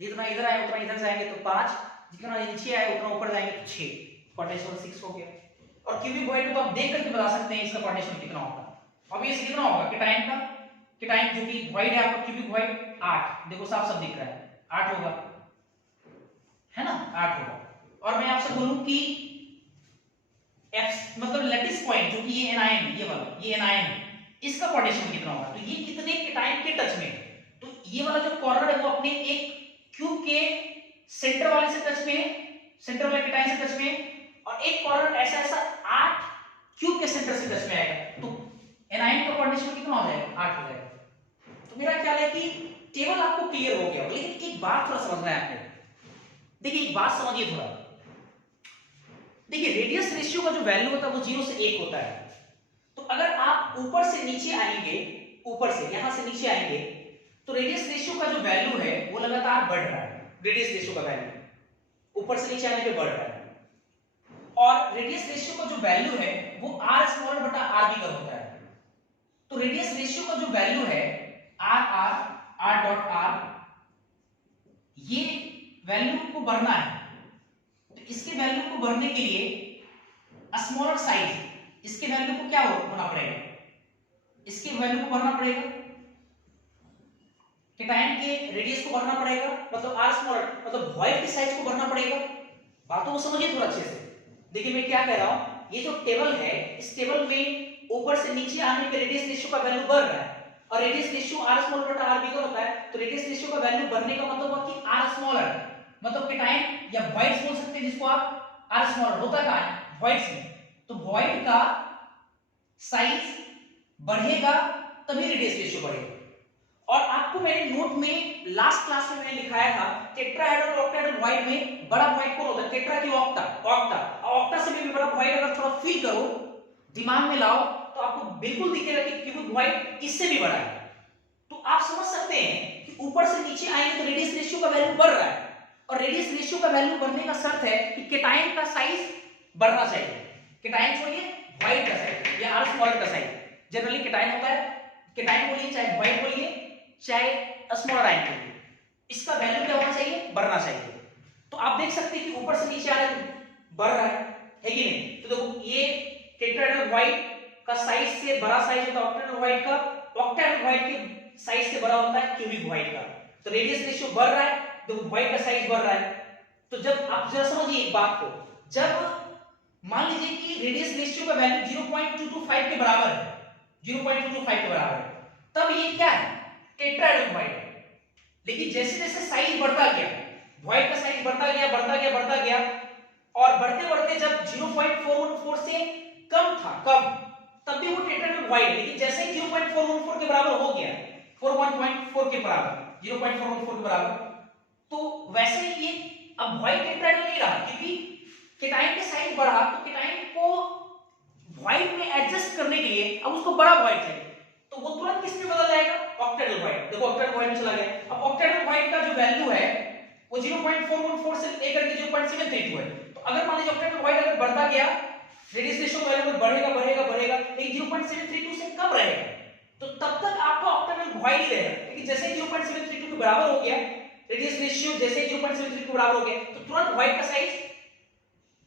जितना इधर आए उतना इधर जाएंगे तो 5, जितना नीचे आए उतना ऊपर जाएंगे तो 6, कोऑर्डिनेशन 6 हो गया। और क्यूबिक वॉइड में तो आप देख करके बता सकते हैं इसका कोऑर्डिनेशन कितना होगा। अब ये कितना होगा केटाइन का, केटाइन जो कि वॉइड है आपका क्यूबिक वॉइड 8, देखो साफ सब दिख रहा है 8 होगा, है ना, 8 होगा। और मैं आपसे बोलूं कि F मतलब लैटिस पॉइंट जो कि ये एनायन है, ये वाला ये एनायन है, इसका कोऑर्डिनेशन कितना होगा, तो ये कितने केटाइन के टच में, तो ये वाला जो कॉर्नर है वो अपने एक क्यूब के सेंटर वाले से टच में है, सेंटर वाले केटाइन से टच में, और एक कॉर्नर ऐसा ऐसा 8 क्यूब के सेंटर से टच में आएगा, तो एनाइन का कोऑर्डिनेशन कितना हो जाएगा, 8 हो जाएगा। तो मेरा ख्याल है कि टेबल आपको क्लियर हो गया, लेकिन एक बात थोड़ा समझना है आपको। देखिए एक बात समझिए थोड़ा, देखिए रेडियस रेशियो का जो वैल्यू होता है वो 0 से 1 होता है। तो अगर आप ऊपर से नीचे आएंगे, ऊपर से यहां से नीचे आएंगे, तो रेडियस रेशियो का जो वैल्यू है वो लगातार बढ़ रहा है। रेडियस रेशियो का वैल्यू ऊपर से नीचे आने पे बढ़ रहा है, और रेडियस रेशियो का जो वैल्यू है वो r स्मॉल बटा r बी का होता है। तो रेडियस रेशियो का जो वैल्यू है r डॉट r, ये वैल्यू को बढ़ना है। तो इसके वैल्यू को बढ़ने के लिए स्मॉलर साइज, इसके वैल्यू को क्या होना पड़ेगा, इसके वैल्यू को बढ़ना पड़ेगा, केटायन के रेडियस को बढ़ना पड़ेगा, मतलब r स्मॉलर, मतलब वॉइड के साइज को बढ़ना पड़ेगा। बातों को समझिए थोड़ा अच्छे से। देखिए मैं क्या कह रहा हूं, ये जो टेबल है, इस टेबल में ऊपर से नीचे आने पे रेडियस रेशियो का वैल्यू बढ़ रहा है, और रेडियस रेशियो r स्मॉल बटा r बिगर होता है। तो रेडियस रेशियो का वैल्यू बढ़ने का मतलब हुआ कि r स्मॉलर, मतलब केटायन या वॉइड्स बोल सकते हैं जिसको आप, r स्मॉलर होता क्या है वॉइड्स में, तो वॉइड का साइज बढ़ेगा तभी रेडियस रेशियो बढ़ेगा। और आपको मैंने नोट में लास्ट क्लास में मैंने लिखाया था, टेट्राहेड्रल और ऑक्टाहेड्रल वॉइड में बड़ा वॉइड कौन होता है, टेट्रा की ऑक्टा, ऑक्टा से भी बड़ा वॉइड अगर थोड़ा फील करो, दिमाग में लाओ, तो आपको बिल्कुल दिखेगा कि क्यूबिक वॉइड इससे भी बड़ा है। तो आप समझ सकते हैं कि ऊपर से नीचे आएंगे तो रेडियस रेशियो का वैल्यू बढ़ रहा है, और रेडियस रेशियो का वैल्यू बढ़ने का शर्त है कि केटायन का साइज बढ़ना चाहिए। केटायन छोड़िए, वॉइड का साइज या r स्मॉलर का साइज, जनरली केटायन होता है, केटायन बोलिए चाहे वॉइड बोलिए चाहे स्मॉलर आयन बोलिए, इसका वैल्यू क्या होना चाहिए, बढ़ना चाहिए। तो आप देख सकते हैं कि ऊपर से नीचे आ रहा है, बढ़ रहा है कि नहीं। तो देखो ये टेट्राहेड्रल वॉइड का साइज से बड़ा साइज होता है ऑक्टाहेड्रल वॉइड का, ऑक्टाहेड्रल वॉइड के साइज से बड़ा होता है क्यूबिक वॉइड का। तो रेडियस रेशियो बढ़ रहा है, देखो वॉइड का साइज बढ़ रहा है। तो जब आप जरा समझिए एक बात को, जब मान लीजिए कि रेडियस रेशियो का वैल्यू 0.225 के बराबर है, 0.225 के बराबर है, तब ये क्या है, टेट्राहेड्रल वॉइड है। लेकिन जैसे जैसे साइज बढ़ता गया, वॉइड का साइज बढ़ता गया, और बढ़ते बढ़ते जब 0.414 से कम था, कम, तब भी वो टेट्राहेड्रल वॉइड है। लेकिन जैसे ही 0.414 के बराबर हो गया, 4.4 के बराबर, 0.414 के बराबर, तो वैसे ही ये अब वॉइड टेट्राहेड्रल नहीं रहा, क्योंकि केटायन का साइज बढ़ा, तो केटायन को वॉइड में एडजस्ट करने के लिए अब उसको बड़ा वॉइड चाहिए, तो वो तुरंत किस में बदल जाएगा, ऑक्टाहेड्रल वॉइड। देखो ऑक्टाहेड्रल वॉइड में चला गया। अब ऑक्टाहेड्रल वॉइड का जो वैल्यू है वो 0.414 से लेकर के 0.732 है। तो अगर मान लीजिए ऑक्टाहेड्रल वॉइड अगर बढ़ता गया, रेडियस रेशियो का वैल्यू बढ़ेगा, लेकिन 0.732 से कम रहेगा, तो तब तक आपका ऑक्टाहेड्रल वॉइड ही रहेगा। लेकिन जैसे 0.732 के बराबर हो गया, रेडियस रेशियो जैसे 0.732 के बराबर हो गया, तो तुरंत वॉइड का साइज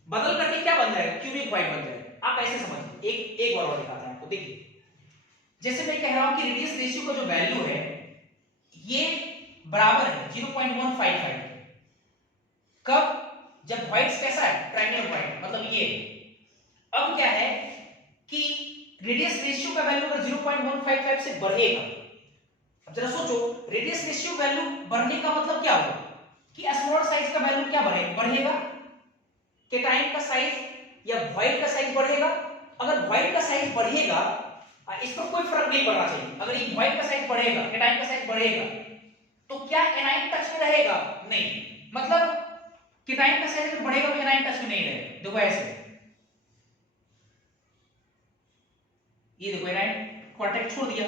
बदल करके क्या बन जाएगा, क्यूबिक वॉइड बन जाएगा। आप ऐसे समझिए, एक बार और दिखाता हूं आपको। देखिए जैसे मैं कह रहा हूं कि रेडियस रेशियो का जो वैल्यू है ये बराबर है 0.155, कब, जब वॉइड्स कैसा है, ट्रायंगुलर वॉइड, मतलब ये। अब क्या है कि रेडियस रेशियो का वैल्यू अगर 0.155 से बढ़ेगा, अब जरा सोचो, रेडियस रेशियो वैल्यू बढ़ने का मतलब क्या होगा कि स्मॉल साइज का वैल्यू क्या बढ़ेगा, केटायन का साइज या वॉइड का साइज बढ़ेगा। अगर वॉइड का साइज बढ़ेगा, इस पर कोई फर्क नहीं पड़ना चाहिए, अगर ये वॉइड का साइज बढ़ेगा, केटायन का साइज बढ़ेगा, तो क्या एनायन टच में रहेगा, नहीं, मतलब केटायन का साइज अगर बढ़ेगा तो एनायन टच में नहीं रहेगा। देखो ऐसे, ये देखो एनायन कांटेक्ट छोड़ दिया,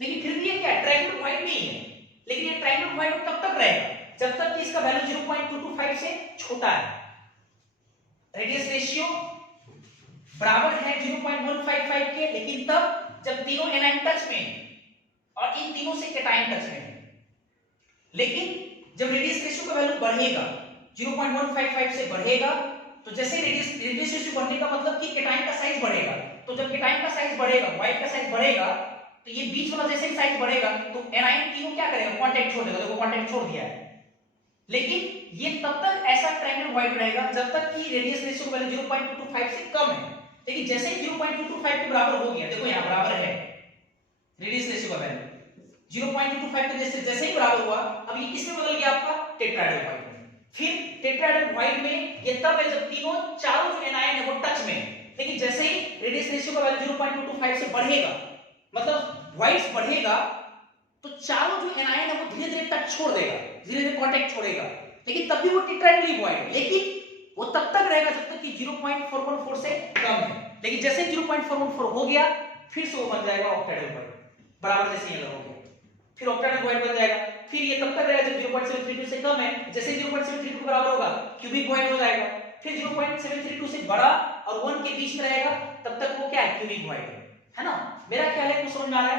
लेकिन फिर भी ये क्या ट्रायंगुलर वॉइड नहीं है। लेकिन ये ट्रायंगुलर वॉइड तब तक रहेगा जब तक कि इसका वैल्यू 0.225 से छोटा है। रेडियस रेशियो बराबर है 0.155 के, लेकिन तब जब तीनों एनायन टच में और इन तीनों से केटायन टच में। लेकिन जब रेडियस रेशियो का वैल्यू बढ़ेगा, 0.155 से बढ़ेगा, तो जैसे रेडियस रेशियो बढ़ने का मतलब कि केटायन का साइज बढ़ेगा, तो जब केटायन का साइज बढ़ेगा, वॉइड का साइज बढ़ेगा, तो ये बीच वाला जैसे ही साइज बढ़ेगा तो एनायन तीनों क्या करेगा, कांटेक्ट छोड़ देगा। देखो कांटेक्ट छोड़ दिया है। लेकिन ये तब तक ऐसा ट्रायंगल वॉइड रहेगा जब तक कि रेडियस रेशियो वैल्यू 0.225 से कम है। लेकिन जैसे ही 0.225 के बराबर हो गया, देखो यहां बराबर है रेडियस रेशियो का वैल्यू 0.225 के जैसे ही बराबर हुआ, अब ये किस में बदल गया आपका, टेट्राहेड्रल वॉइड में। फिर टेट्राहेड्रल व्हाइट में ये तब है जब तीनों चारों जो एनायन है वो टच में, लेकिन जैसे ही रेडियस रेशियो का वैल्यू 0.225 से बढ़ेगा, मतलब व्हाइट्स बढ़ेगा, तो चारों जो एनायन है वो धीरे धीरे टच छोड़ देगा, धीरे धीरे कांटेक्ट छोड़ेगा, लेकिन तब भी वो टेट्राहेड्रल ही व्हाइट है, लेकिन वो तब तक रहेगा जब तक कि 0.414 से कम है। लेकिन जैसे 0.414 हो गया फिर से वो बन जाएगा ऑक्टेहेड्रल व्हाइट, बराबर जैसे ये हो गया, फिर ऑक्टेहेड्रल व्हाइट बन जाएगा। फिर ये तब तक रहेगा जब 0.732 से कम है, जैसे 0.732 के बराबर होगा क्यूबिक व्हाइट हो जाएगा, फिर 0.732 से बड़ा और 1 के बीच में रहेगा, तब तक वो क्या है, क्यूबिक व्हाइट है ना। मेरा ख्याल है कुछ समझ में आ रहा है।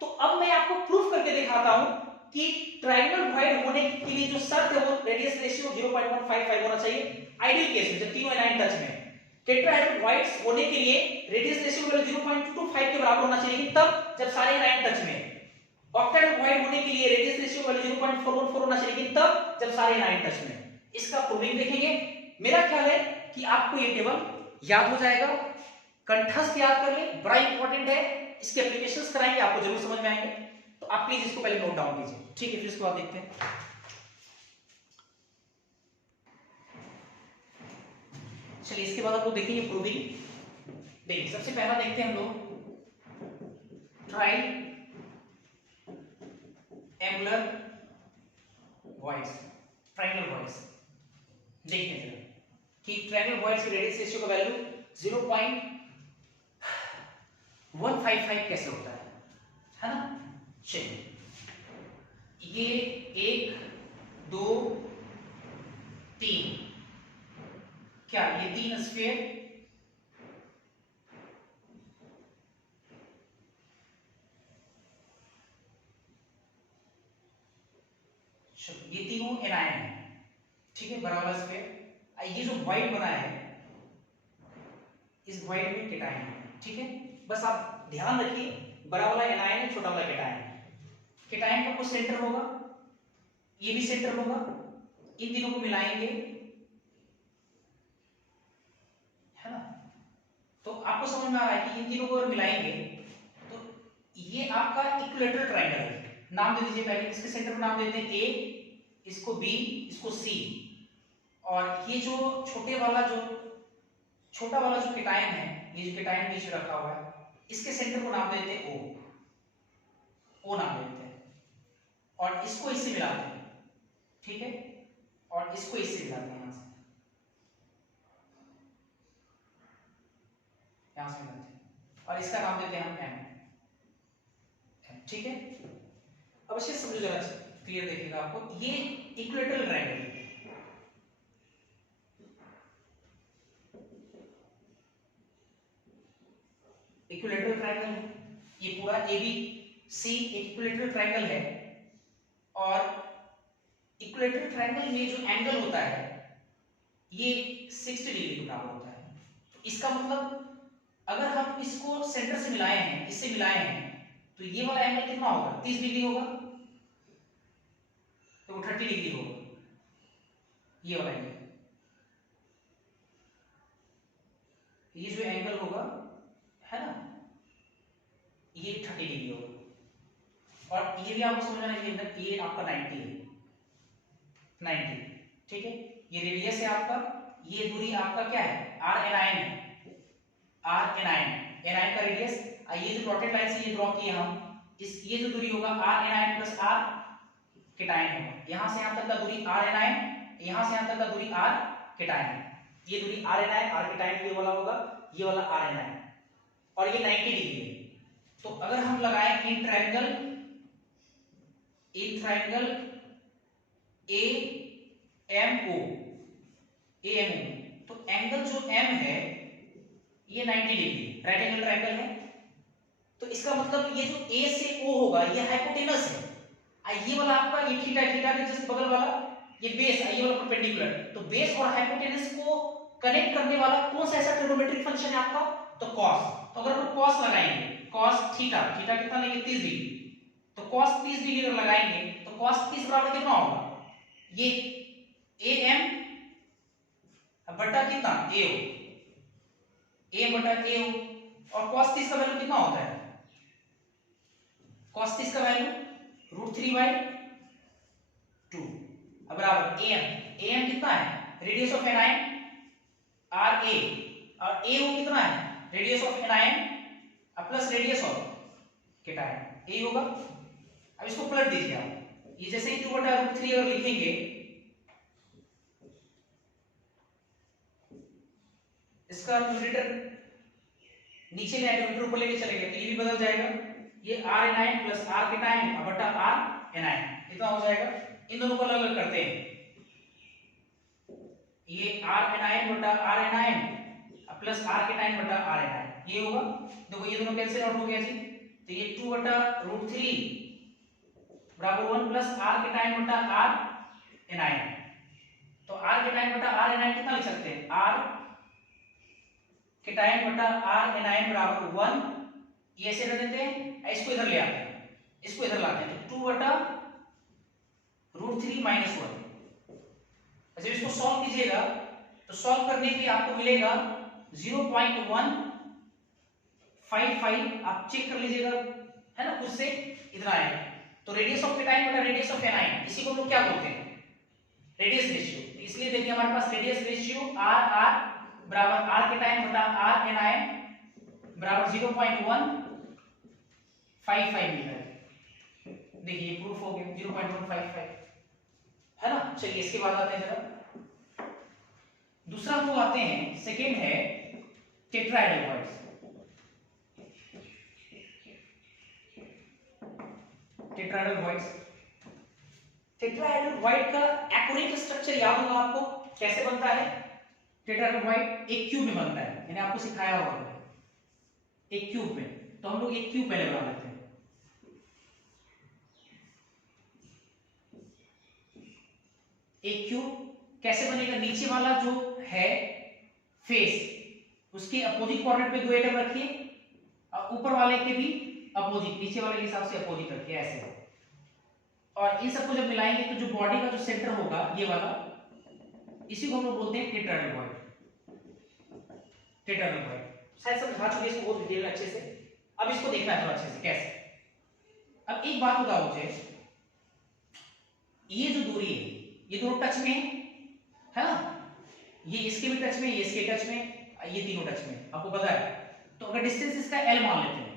तो अब मैं आपको प्रूफ करके दिखाता हूं कि ट्रायंगल व्हाइट होने के लिए जो शर्त है वो रेडियस रेशियो 0.155 होना चाहिए आइडियल केस में, जब तीनों एनायन टच में। टेट्राहेड्रल व्हाइट्स होने के लिए रेडियस रेशियो 0.225 के बराबर होना चाहिए, लेकिन तब जब सारे एनायन टच में। ऑक्टेहेड्रल व्हाइट होने के लिए रेडियस रेशियो 0.414 होना चाहिए, लेकिन तब जब सारे एनायन टच में। इसका प्रूविंग देखेंगे। मेरा ख्याल है कि आपको ये टेबल याद हो जाएगा, कंठस्थ याद कर ले, बड़ा इंपॉर्टेंट है, इसके एप्लीकेशंस कराएंगे आपको जरूर समझ में आएंगे, तो आप प्लीज इसको पहले नोट डाउन कीजिए, ठीक है। फिर इसके बाद देखते हैं। चलिए इसके बाद आप लोग देखेंगे प्रूविंग। देखिए सबसे पहला देखते हैं हम लोग try angular voice, triangle voice. देखते हैं कि ट्रायंगल वॉइस की रेडियस रेशियो का वैल्यू 0.155 कैसे होता है ना। चलिए ये 1 2 3, क्या ये 3 स्फीयर, ये तीनों एनायन है, ठीक है, बराबर स्फीयर। ये जो व्हाइट बना है इस व्हाइट में केटायन है, ठीक है। बस आप ध्यान रखिए, बड़ा वाला एनायन है, छोटा वाला केटायन है। केटायन का कुछ सेंटर होगा, ये भी सेंटर होगा, इन तीनों को मिलाएंगे, है ना। तो आपको समझ में आ रहा है कि इन तीनों को अगर मिलाएंगे तो ये आपका इक्विलैटरल ट्रायंगल है। नाम दे दीजिए पहले, इसके सेंटर को नाम देते हैं ए, इसको बी, इसको सी, और ये जो छोटा वाला जो केटायन है, ये जो केटायन बीच में रखा हुआ है, इसके सेंटर को नाम देते हैं ओ नाम देते हैं, और इसको इससे मिलाते हैं, ठीक है, और इसको इससे मिलाते हैं, यहां से मिलाते हैं, और इसका नाम देते हैं हम एम, ठीक है। अब इसे समझो जरा क्लियर देखिएगा आपको, ये इक्विलैटरल ट्रायंगल है, इक्विलैटरल ट्रायंगल है, ये पूरा ABC इक्विलैटरल ट्रायंगल है, और इक्विलैटरल ट्रायंगल में जो एंगल होता है ये 60 डिग्री के बराबर होता है। तो इसका मतलब अगर हम इसको सेंटर से मिलाए हैं, इससे मिलाए हैं, तो ये वाला एंगल कितना होगा, 30 डिग्री होगा, तो वो 30 डिग्री होगा, ये वाला एंगल, ये जो एंगल होगा, है ना, ये 30 डिग्री होगा, और ये भी आपको समझना चाहिए, ये आपका 90 है, 90, ठीक है। ये रेडियस है आपका, ये दूरी आपका क्या है, आर एनायन है, आर एनायन, एनायन का रेडियस, ये जो डॉटेड लाइन से ये ड्रॉ किए हम, इस ये जो दूरी होगा R anion plus R cation होगा, यहां से यहां तक का दूरी आर एनायन, यहां से यहां तक का दूरी आर केटायन, ये दूरी आर एनायन आर केटायन ये वाला होगा, ये वाला आर एनायन, और ये 90 डिग्री है। तो अगर हम लगाएं in triangle A M O, तो एंगल जो एम है ये 90 डिग्री राइट एंगल ट्रायंगल है, तो इसका मतलब ये जो ए से ओ होगा ये हाइपोटेनस है, ये वाला आपका ये थीटा, थीटा के जस्ट बगल वाला ये बेस है, ये वाला परपेंडिकुलर, तो बेस और हाइपोटेनस को कनेक्ट करने वाला कौन सा ऐसा ट्रिग्नोमेट्रिक फंक्शन है आपका, तो कॉस। तो अगर हम कॉस लगाएंगे, कॉस थीटा, थीटा कितना लेंगे 30 डिग्री, तो कॉस 30 डिग्री अगर लगाएंगे तो कॉस 30 बराबर कितना होगा, ये ए एम बटा कितना ए ओ, ए बटा ए ओ, और cos 30 का वैल्यू कितना होता है, cos 30 का वैल्यू √3/2 बराबर am, AM कितना है, radius of anion R A, और ए वो कितना है, radius of anion plus radius of cation, A होगा। अब इसको पलट दीजिए आप, ये जैसे ही 2/√3 अगर लिखेंगे, इसका न्यूमरेटर नीचे ले आएगा, न्यूमरेटर ऊपर लेके चलेंगे तो ये भी बदल जाएगा, ये R anion plus R cation बटा आर एनायन इतना हो जाएगा। इन दोनों को अलग अलग करते हैं, ये आर एनायन बटा R anion plus R cation बटा आर एनायन ये होगा। देखो ये दोनों कैंसिल आउट हो गया जी, तो ये 2/√3 बराबर 1 प्लस आर केटायन बटा आर एनायन। तो आर केटायन बटा आर एनायन कितना लिख सकते हैं, आर केटायन बटा आर एनायन बराबर 1, ये ऐसे रख देते हैं, इसको इधर ले आते हैं, इसको इधर लाते हैं, तो 2/√3 माइनस 1। जब इसको सॉल्व कीजिएगा तो सॉल्व करने पे आपको मिलेगा 0.155, आप चेक कर लीजिएगा है ना, खुद से इतना आएगा। तो रेडियस ऑफ केटायन बटा रेडियस ऑफ एनायन, इसी को हम लोग क्या बोलते हैं, रेडियस रेशियो। इसलिए देखिए हमारे पास रेडियस रेशियो आर आर बराबर आर केटायन बटा आर एनायन बराबर 0.155 मिल रहा है। देखिए प्रूफ हो गया 0.155 है ना। चलिए इसके बाद आते हैं जरा दूसरा, हम लोग आते हैं, सेकेंड है tetrahedral voids. Tetrahedral voids, tetrahedral void का एक्यूरेट स्ट्रक्चर याद होगा आपको, कैसे बनता है। टेट्राहेड्रल वॉइड एक क्यूब में बनता है, मैंने आपको सिखाया होगा एक क्यूब में, तो हम लोग एक क्यूब पहले बना लेते हैं। एक क्यूब कैसे बनेगा, नीचे वाला जो है फेस उसके अपोजिट कोऑर्डिनेट पे 2 एटम रखिए, और ऊपर वाले के भी अपोजिट, नीचे वाले के हिसाब से अपोजिट रखिए ऐसे। और इन सबको जब मिलाएंगे तो जो बॉडी का जो सेंटर होगा ये वाला, इसी को हम लोग बोलते हैं टेट्राहेड्रल वॉइड। टेट्राहेड्रल वॉइड शायद समझा चुके इसको बहुत डिटेल में अच्छे से, अब इसको देखना है थोड़ा अच्छे से कैसे। अब एक बात बताओ मुझे, ये जो दूरी है ये दोनों टच में है ना, ये इसके भी टच में, ये इसके टच में, ये तीनों टच में, आपको पता है। तो अगर डिस्टेंस इसका l मान लेते हैं,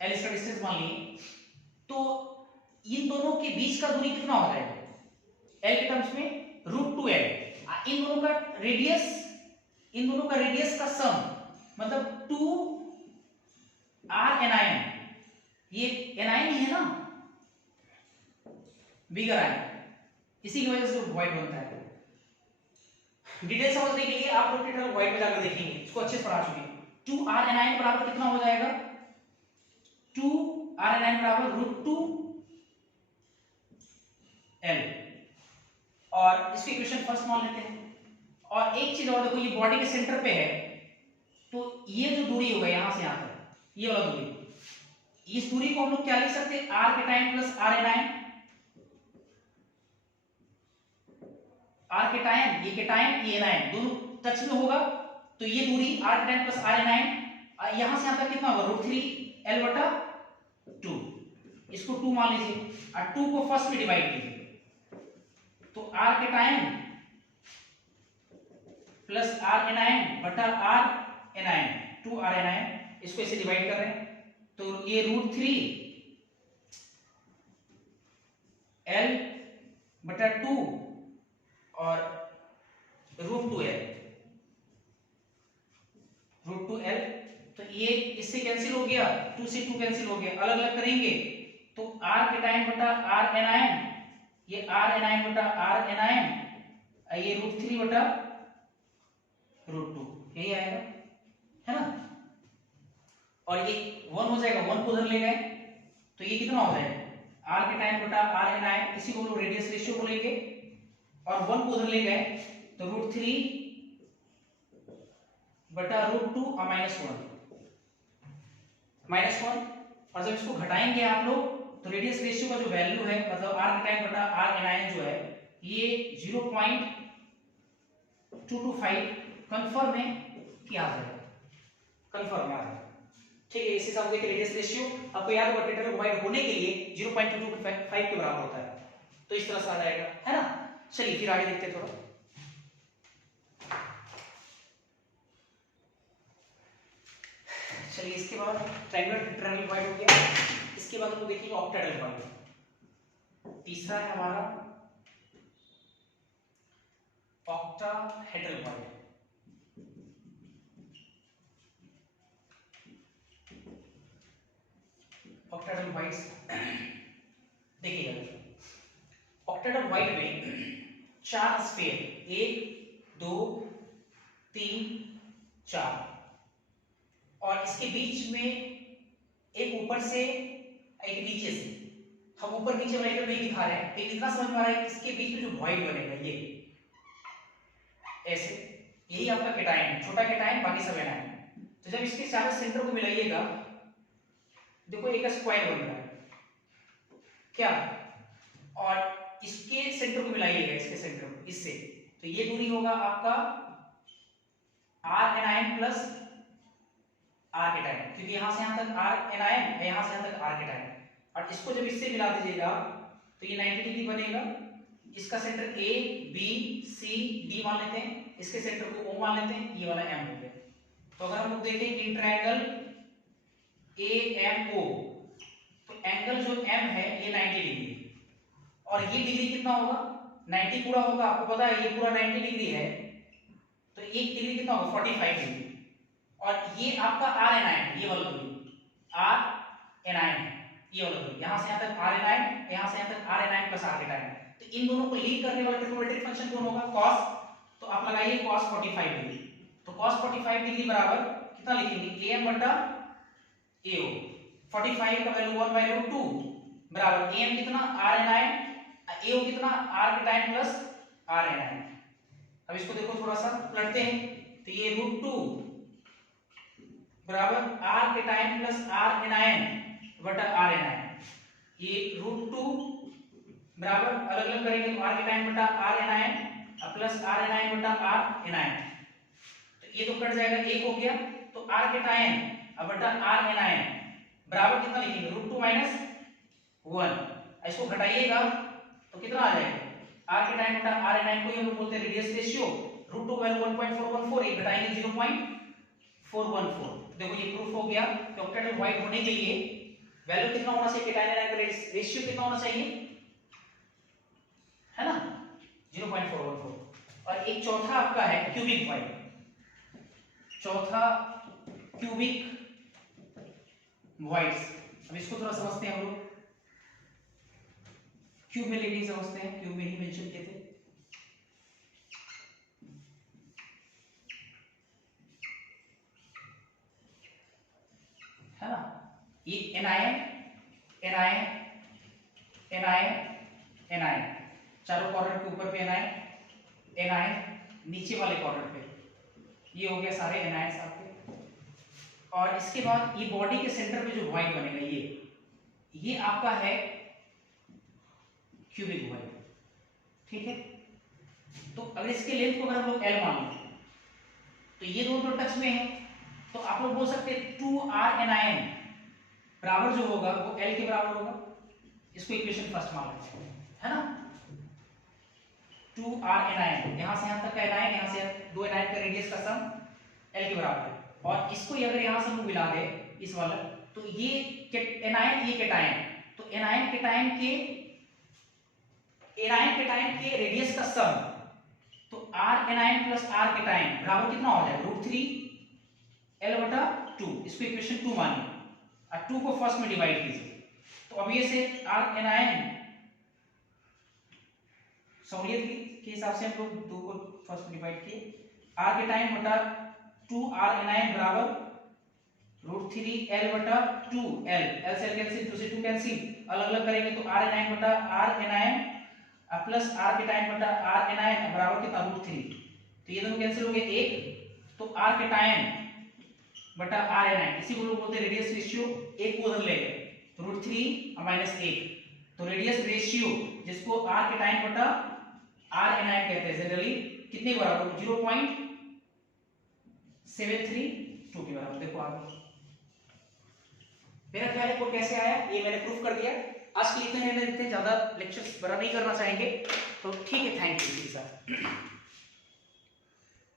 l इसका डिस्टेंस मान लिए, तो इन दोनों के बीच का दूरी कितना हो जाएगा, l के टर्म्स में √2l। इन दोनों का रेडियस, इन दोनों का रेडियस का सम मतलब 2r एनायन, ये एनायन ही है ना, बिगर आयन, इसी की वजह से वॉइड बनता है। डिटेल समझने के लिए आप लोग टेट्राहेड्रल वॉइड में जाकर देखेंगे, इसको अच्छे से पढ़ा चुके हैं। 2r एनायन बराबर कितना हो जाएगा, 2r एनायन बराबर √2l, और इसकी इक्वेशन फर्स्ट मान लेते हैं। और एक चीज और देखो, ये बॉडी के सेंटर पे है, तो ये जो दूरी होगा यहां से यहां तक, ये वाला दूरी, इस दूरी को हम लोग क्या लिख सकते हैं, r cation plus r anion. R cation, ये केटायन, ये एनायन, दोनों टच में होगा, तो ये दूरी R cation plus R anion, यहां से यहां तक कितना होगा, √3l बटा 2, इसको 2 मान लीजिए, और 2 को फर्स्ट में डिवाइड कीजिए, तो R cation plus R anion बटा आर एनायन, 2r एनायन, इसको ऐसे डिवाइड कर रहे हैं, तो ये √3l बटा 2 और √2l, तो ये इससे कैंसिल हो गया, 2 से 2 कैंसिल हो गया, अलग अलग करेंगे तो r केटायन बटा r एनायन, ये r एनायन बटा r एनायन, ये √3 बटा √2, यही आएगा है ना। और ये 1 हो जाएगा, 1 को उधर ले गए तो ये कितना हो जाएगा, r केटायन बटा r एनायन, इसी को हम लोग रेडियस रेशियो बोलेंगे, और 1 को उधर ले गए तो √3 बटा √2 और -1, और जब इसको घटाएंगे आप लोग तो रेडियस रेशियो का जो वैल्यू है, मतलब r केटायन बटा r एनायन जो है ये 0.225 कंफर्म है कि आ जाएगा, कंफर्म है आ जाएगा, ठीक है। इस हिसाब से रेडियस रेशियो आपको याद होगा, टेट्राहेड्रल वॉइड होने के लिए 0.225 के बराबर होता है। तो इस तरह से आ जाएगा, है ना। चलिए फिर आगे देखते हैं थोड़ा। चलिए इसके बाद ट्रायंगुलर टेट्राहेड्रल डिवाइड हो गया। इसके बाद हम लोग देखेंगे ऑक्टाहेड्रल डिवाइड। तीसरा है हमारा ऑक्टाहेड्रल डिवाइड। ऑक्टाहेड्रल डिवाइड देखिएगा, ऑक्टाहेड्रल डिवाइड में 4 स्फीयर, 1 2 3 4, और इसके बीच में एक ऊपर से एक नीचे से। हम ऊपर नीचे वाला आइटम नहीं दिखा रहे हैं, लेकिन इतना समझ में आ रहा है कि इसके बीच में जो वॉइड बनेगा ये ऐसे, यही आपका केटायन, छोटा केटायन, बाकी सब एनायन। तो जब इसके चारों सेंटर को मिलाइएगा, देखो एक स्क्वायर बन रहा है क्या, और इसके सेंटर को मिलाइएगा, इसके सेंटर को इससे, तो ये दूरी होगा आपका R anion plus R cation, क्योंकि यहां से यहां तक आर एनायन, यहां से यहां तक आर केटायन, और इसको जब इससे मिला दीजिएगा तो ये 90 डिग्री बनेगा। इसका centre A B C D मान लेते हैं, इसके सेंटर को ओ मान लेते हैं, ये वाला एम हो गया। तो अगर हम लोग देखें in triangle A M O, तो एंगल जो एम है ये 90 डिग्री है, और ये डिग्री कितना होगा, 90 पूरा होगा, आपको पता है ये पूरा 90 डिग्री है, तो एक डिग्री कितना होगा, 45 डिग्री। और ये आपका आर एनायन, ये वाला दूरी आर एनायन है, ये वाला दूरी, यहां से यहां तक आर एनायन, यहां से यहां तक R anion plus R cation. तो इन दोनों को लीड करने वाला ट्रिग्नोमेट्रिक फंक्शन कौन होगा, cos। तो आप लगाइए cos 45 डिग्री, तो cos 45 डिग्री बराबर कितना लिखेंगे, am बटा ao। 45 का वैल्यू 1/2 बराबर am कितना, r एनायन, ao कितना, r cation plus r anion. अब इसको देखो थोड़ा सा पलटते हैं, तो ये √2 बराबर r cation plus r anion बटा r एनायन। ये √2 बराबर अलग अलग करेंगे तो r केटायन बटा r anion plus r anion बटा r एनायन, तो ये तो कट जाएगा, एक हो गया। तो r केटायन बटा r एनायन बराबर कितना लिखेंगे, √2 माइनस 1। इसको घटाइएगा तो कितना आ जाएगा, r केटायन बटा r एनायन को हम लोग बोलते हैं रेडियस रेशियो, √2 वैल्यू 1.414, एक घटाएंगे 0.414। देखो ये प्रूफ हो गया कि ऑक्टाहेड्रल डिवाइड होने के लिए वैल्यू कितना होना चाहिए, केटायन एनायन का रेशियो कितना होना चाहिए, है ना, 0.414। और एक चौथा आपका है क्यूबिक डिवाइड, चौथा क्यूबिक डिवाइड्स। अब इसको थोड़ा समझते हैं हम लोग, क्यूब में लेके समझते हैं, क्यूब में ही मेंशन किए थे। है ना, ये एनायन एनायन एनायन एनायन, चारों कॉर्नर के ऊपर पे एनायन एनायन, नीचे वाले कॉर्नर पे ये हो गया सारे एनायंस आपके। और इसके बाद ये बॉडी के सेंटर पे जो वॉइड बनेगा ये आपका है क्यूबिक वॉइड, ठीक है। तो अगर इसके लेंथ को अगर हम लोग l मान लें, तो ये दोनों टच में है, तो आप लोग बोल सकते हैं 2r एनायन बराबर जो होगा वो l के बराबर होगा। इसको इक्वेशन फर्स्ट मान लेते हैं, है ना, 2r एनायन, यहां से यहां तक का एनायन, यहां से दो एनायन का रेडियस का सम l के बराबर है। और इसको अगर यहां से हम मिला दे इस वाला, तो ये एनायन ये केटायन, तो एनायन केटायन के रेडियस का सम, तो r anion plus r cation बराबर कितना हो जाएगा, √3 l बटा 2। इसको इक्वेशन 2 मानिए और 2 को फर्स्ट में डिवाइड कीजिए, तो अब ये से r एनायन, सहूलियत के हिसाब से हम लोग 2 को फर्स्ट में डिवाइड किए, r केटायन बटा 2r एनायन बराबर √3 l बटा 2l, l से l कैंसिल, 2 से 2 कैंसिल, अलग अलग करेंगे तो r एनायन बटा r anion plus r cation बटा r एनायन बराबर कितना, √3। तो ये दोनों कैंसिल हो गए, एक तो r केटायन बटा r एनायन, इसी को लोग बोलते हैं रेडियस रेशियो, एक को उधर ले गए तो √3 माइनस 1, तो रेडियस रेशियो जिसको r केटायन बटा r एनायन कहते हैं जनरली, कितने के बराबर, 0.732 के बराबर। देखो आप मेरा ख्याल है कोड कैसे आया, ये मैंने प्रूफ कर दिया। आज के लिए इतने रहने देते हैं, ज़्यादा लेक्चर्स बड़ा नहीं करना चाहेंगे, तो ठीक है, थैंक यू सर।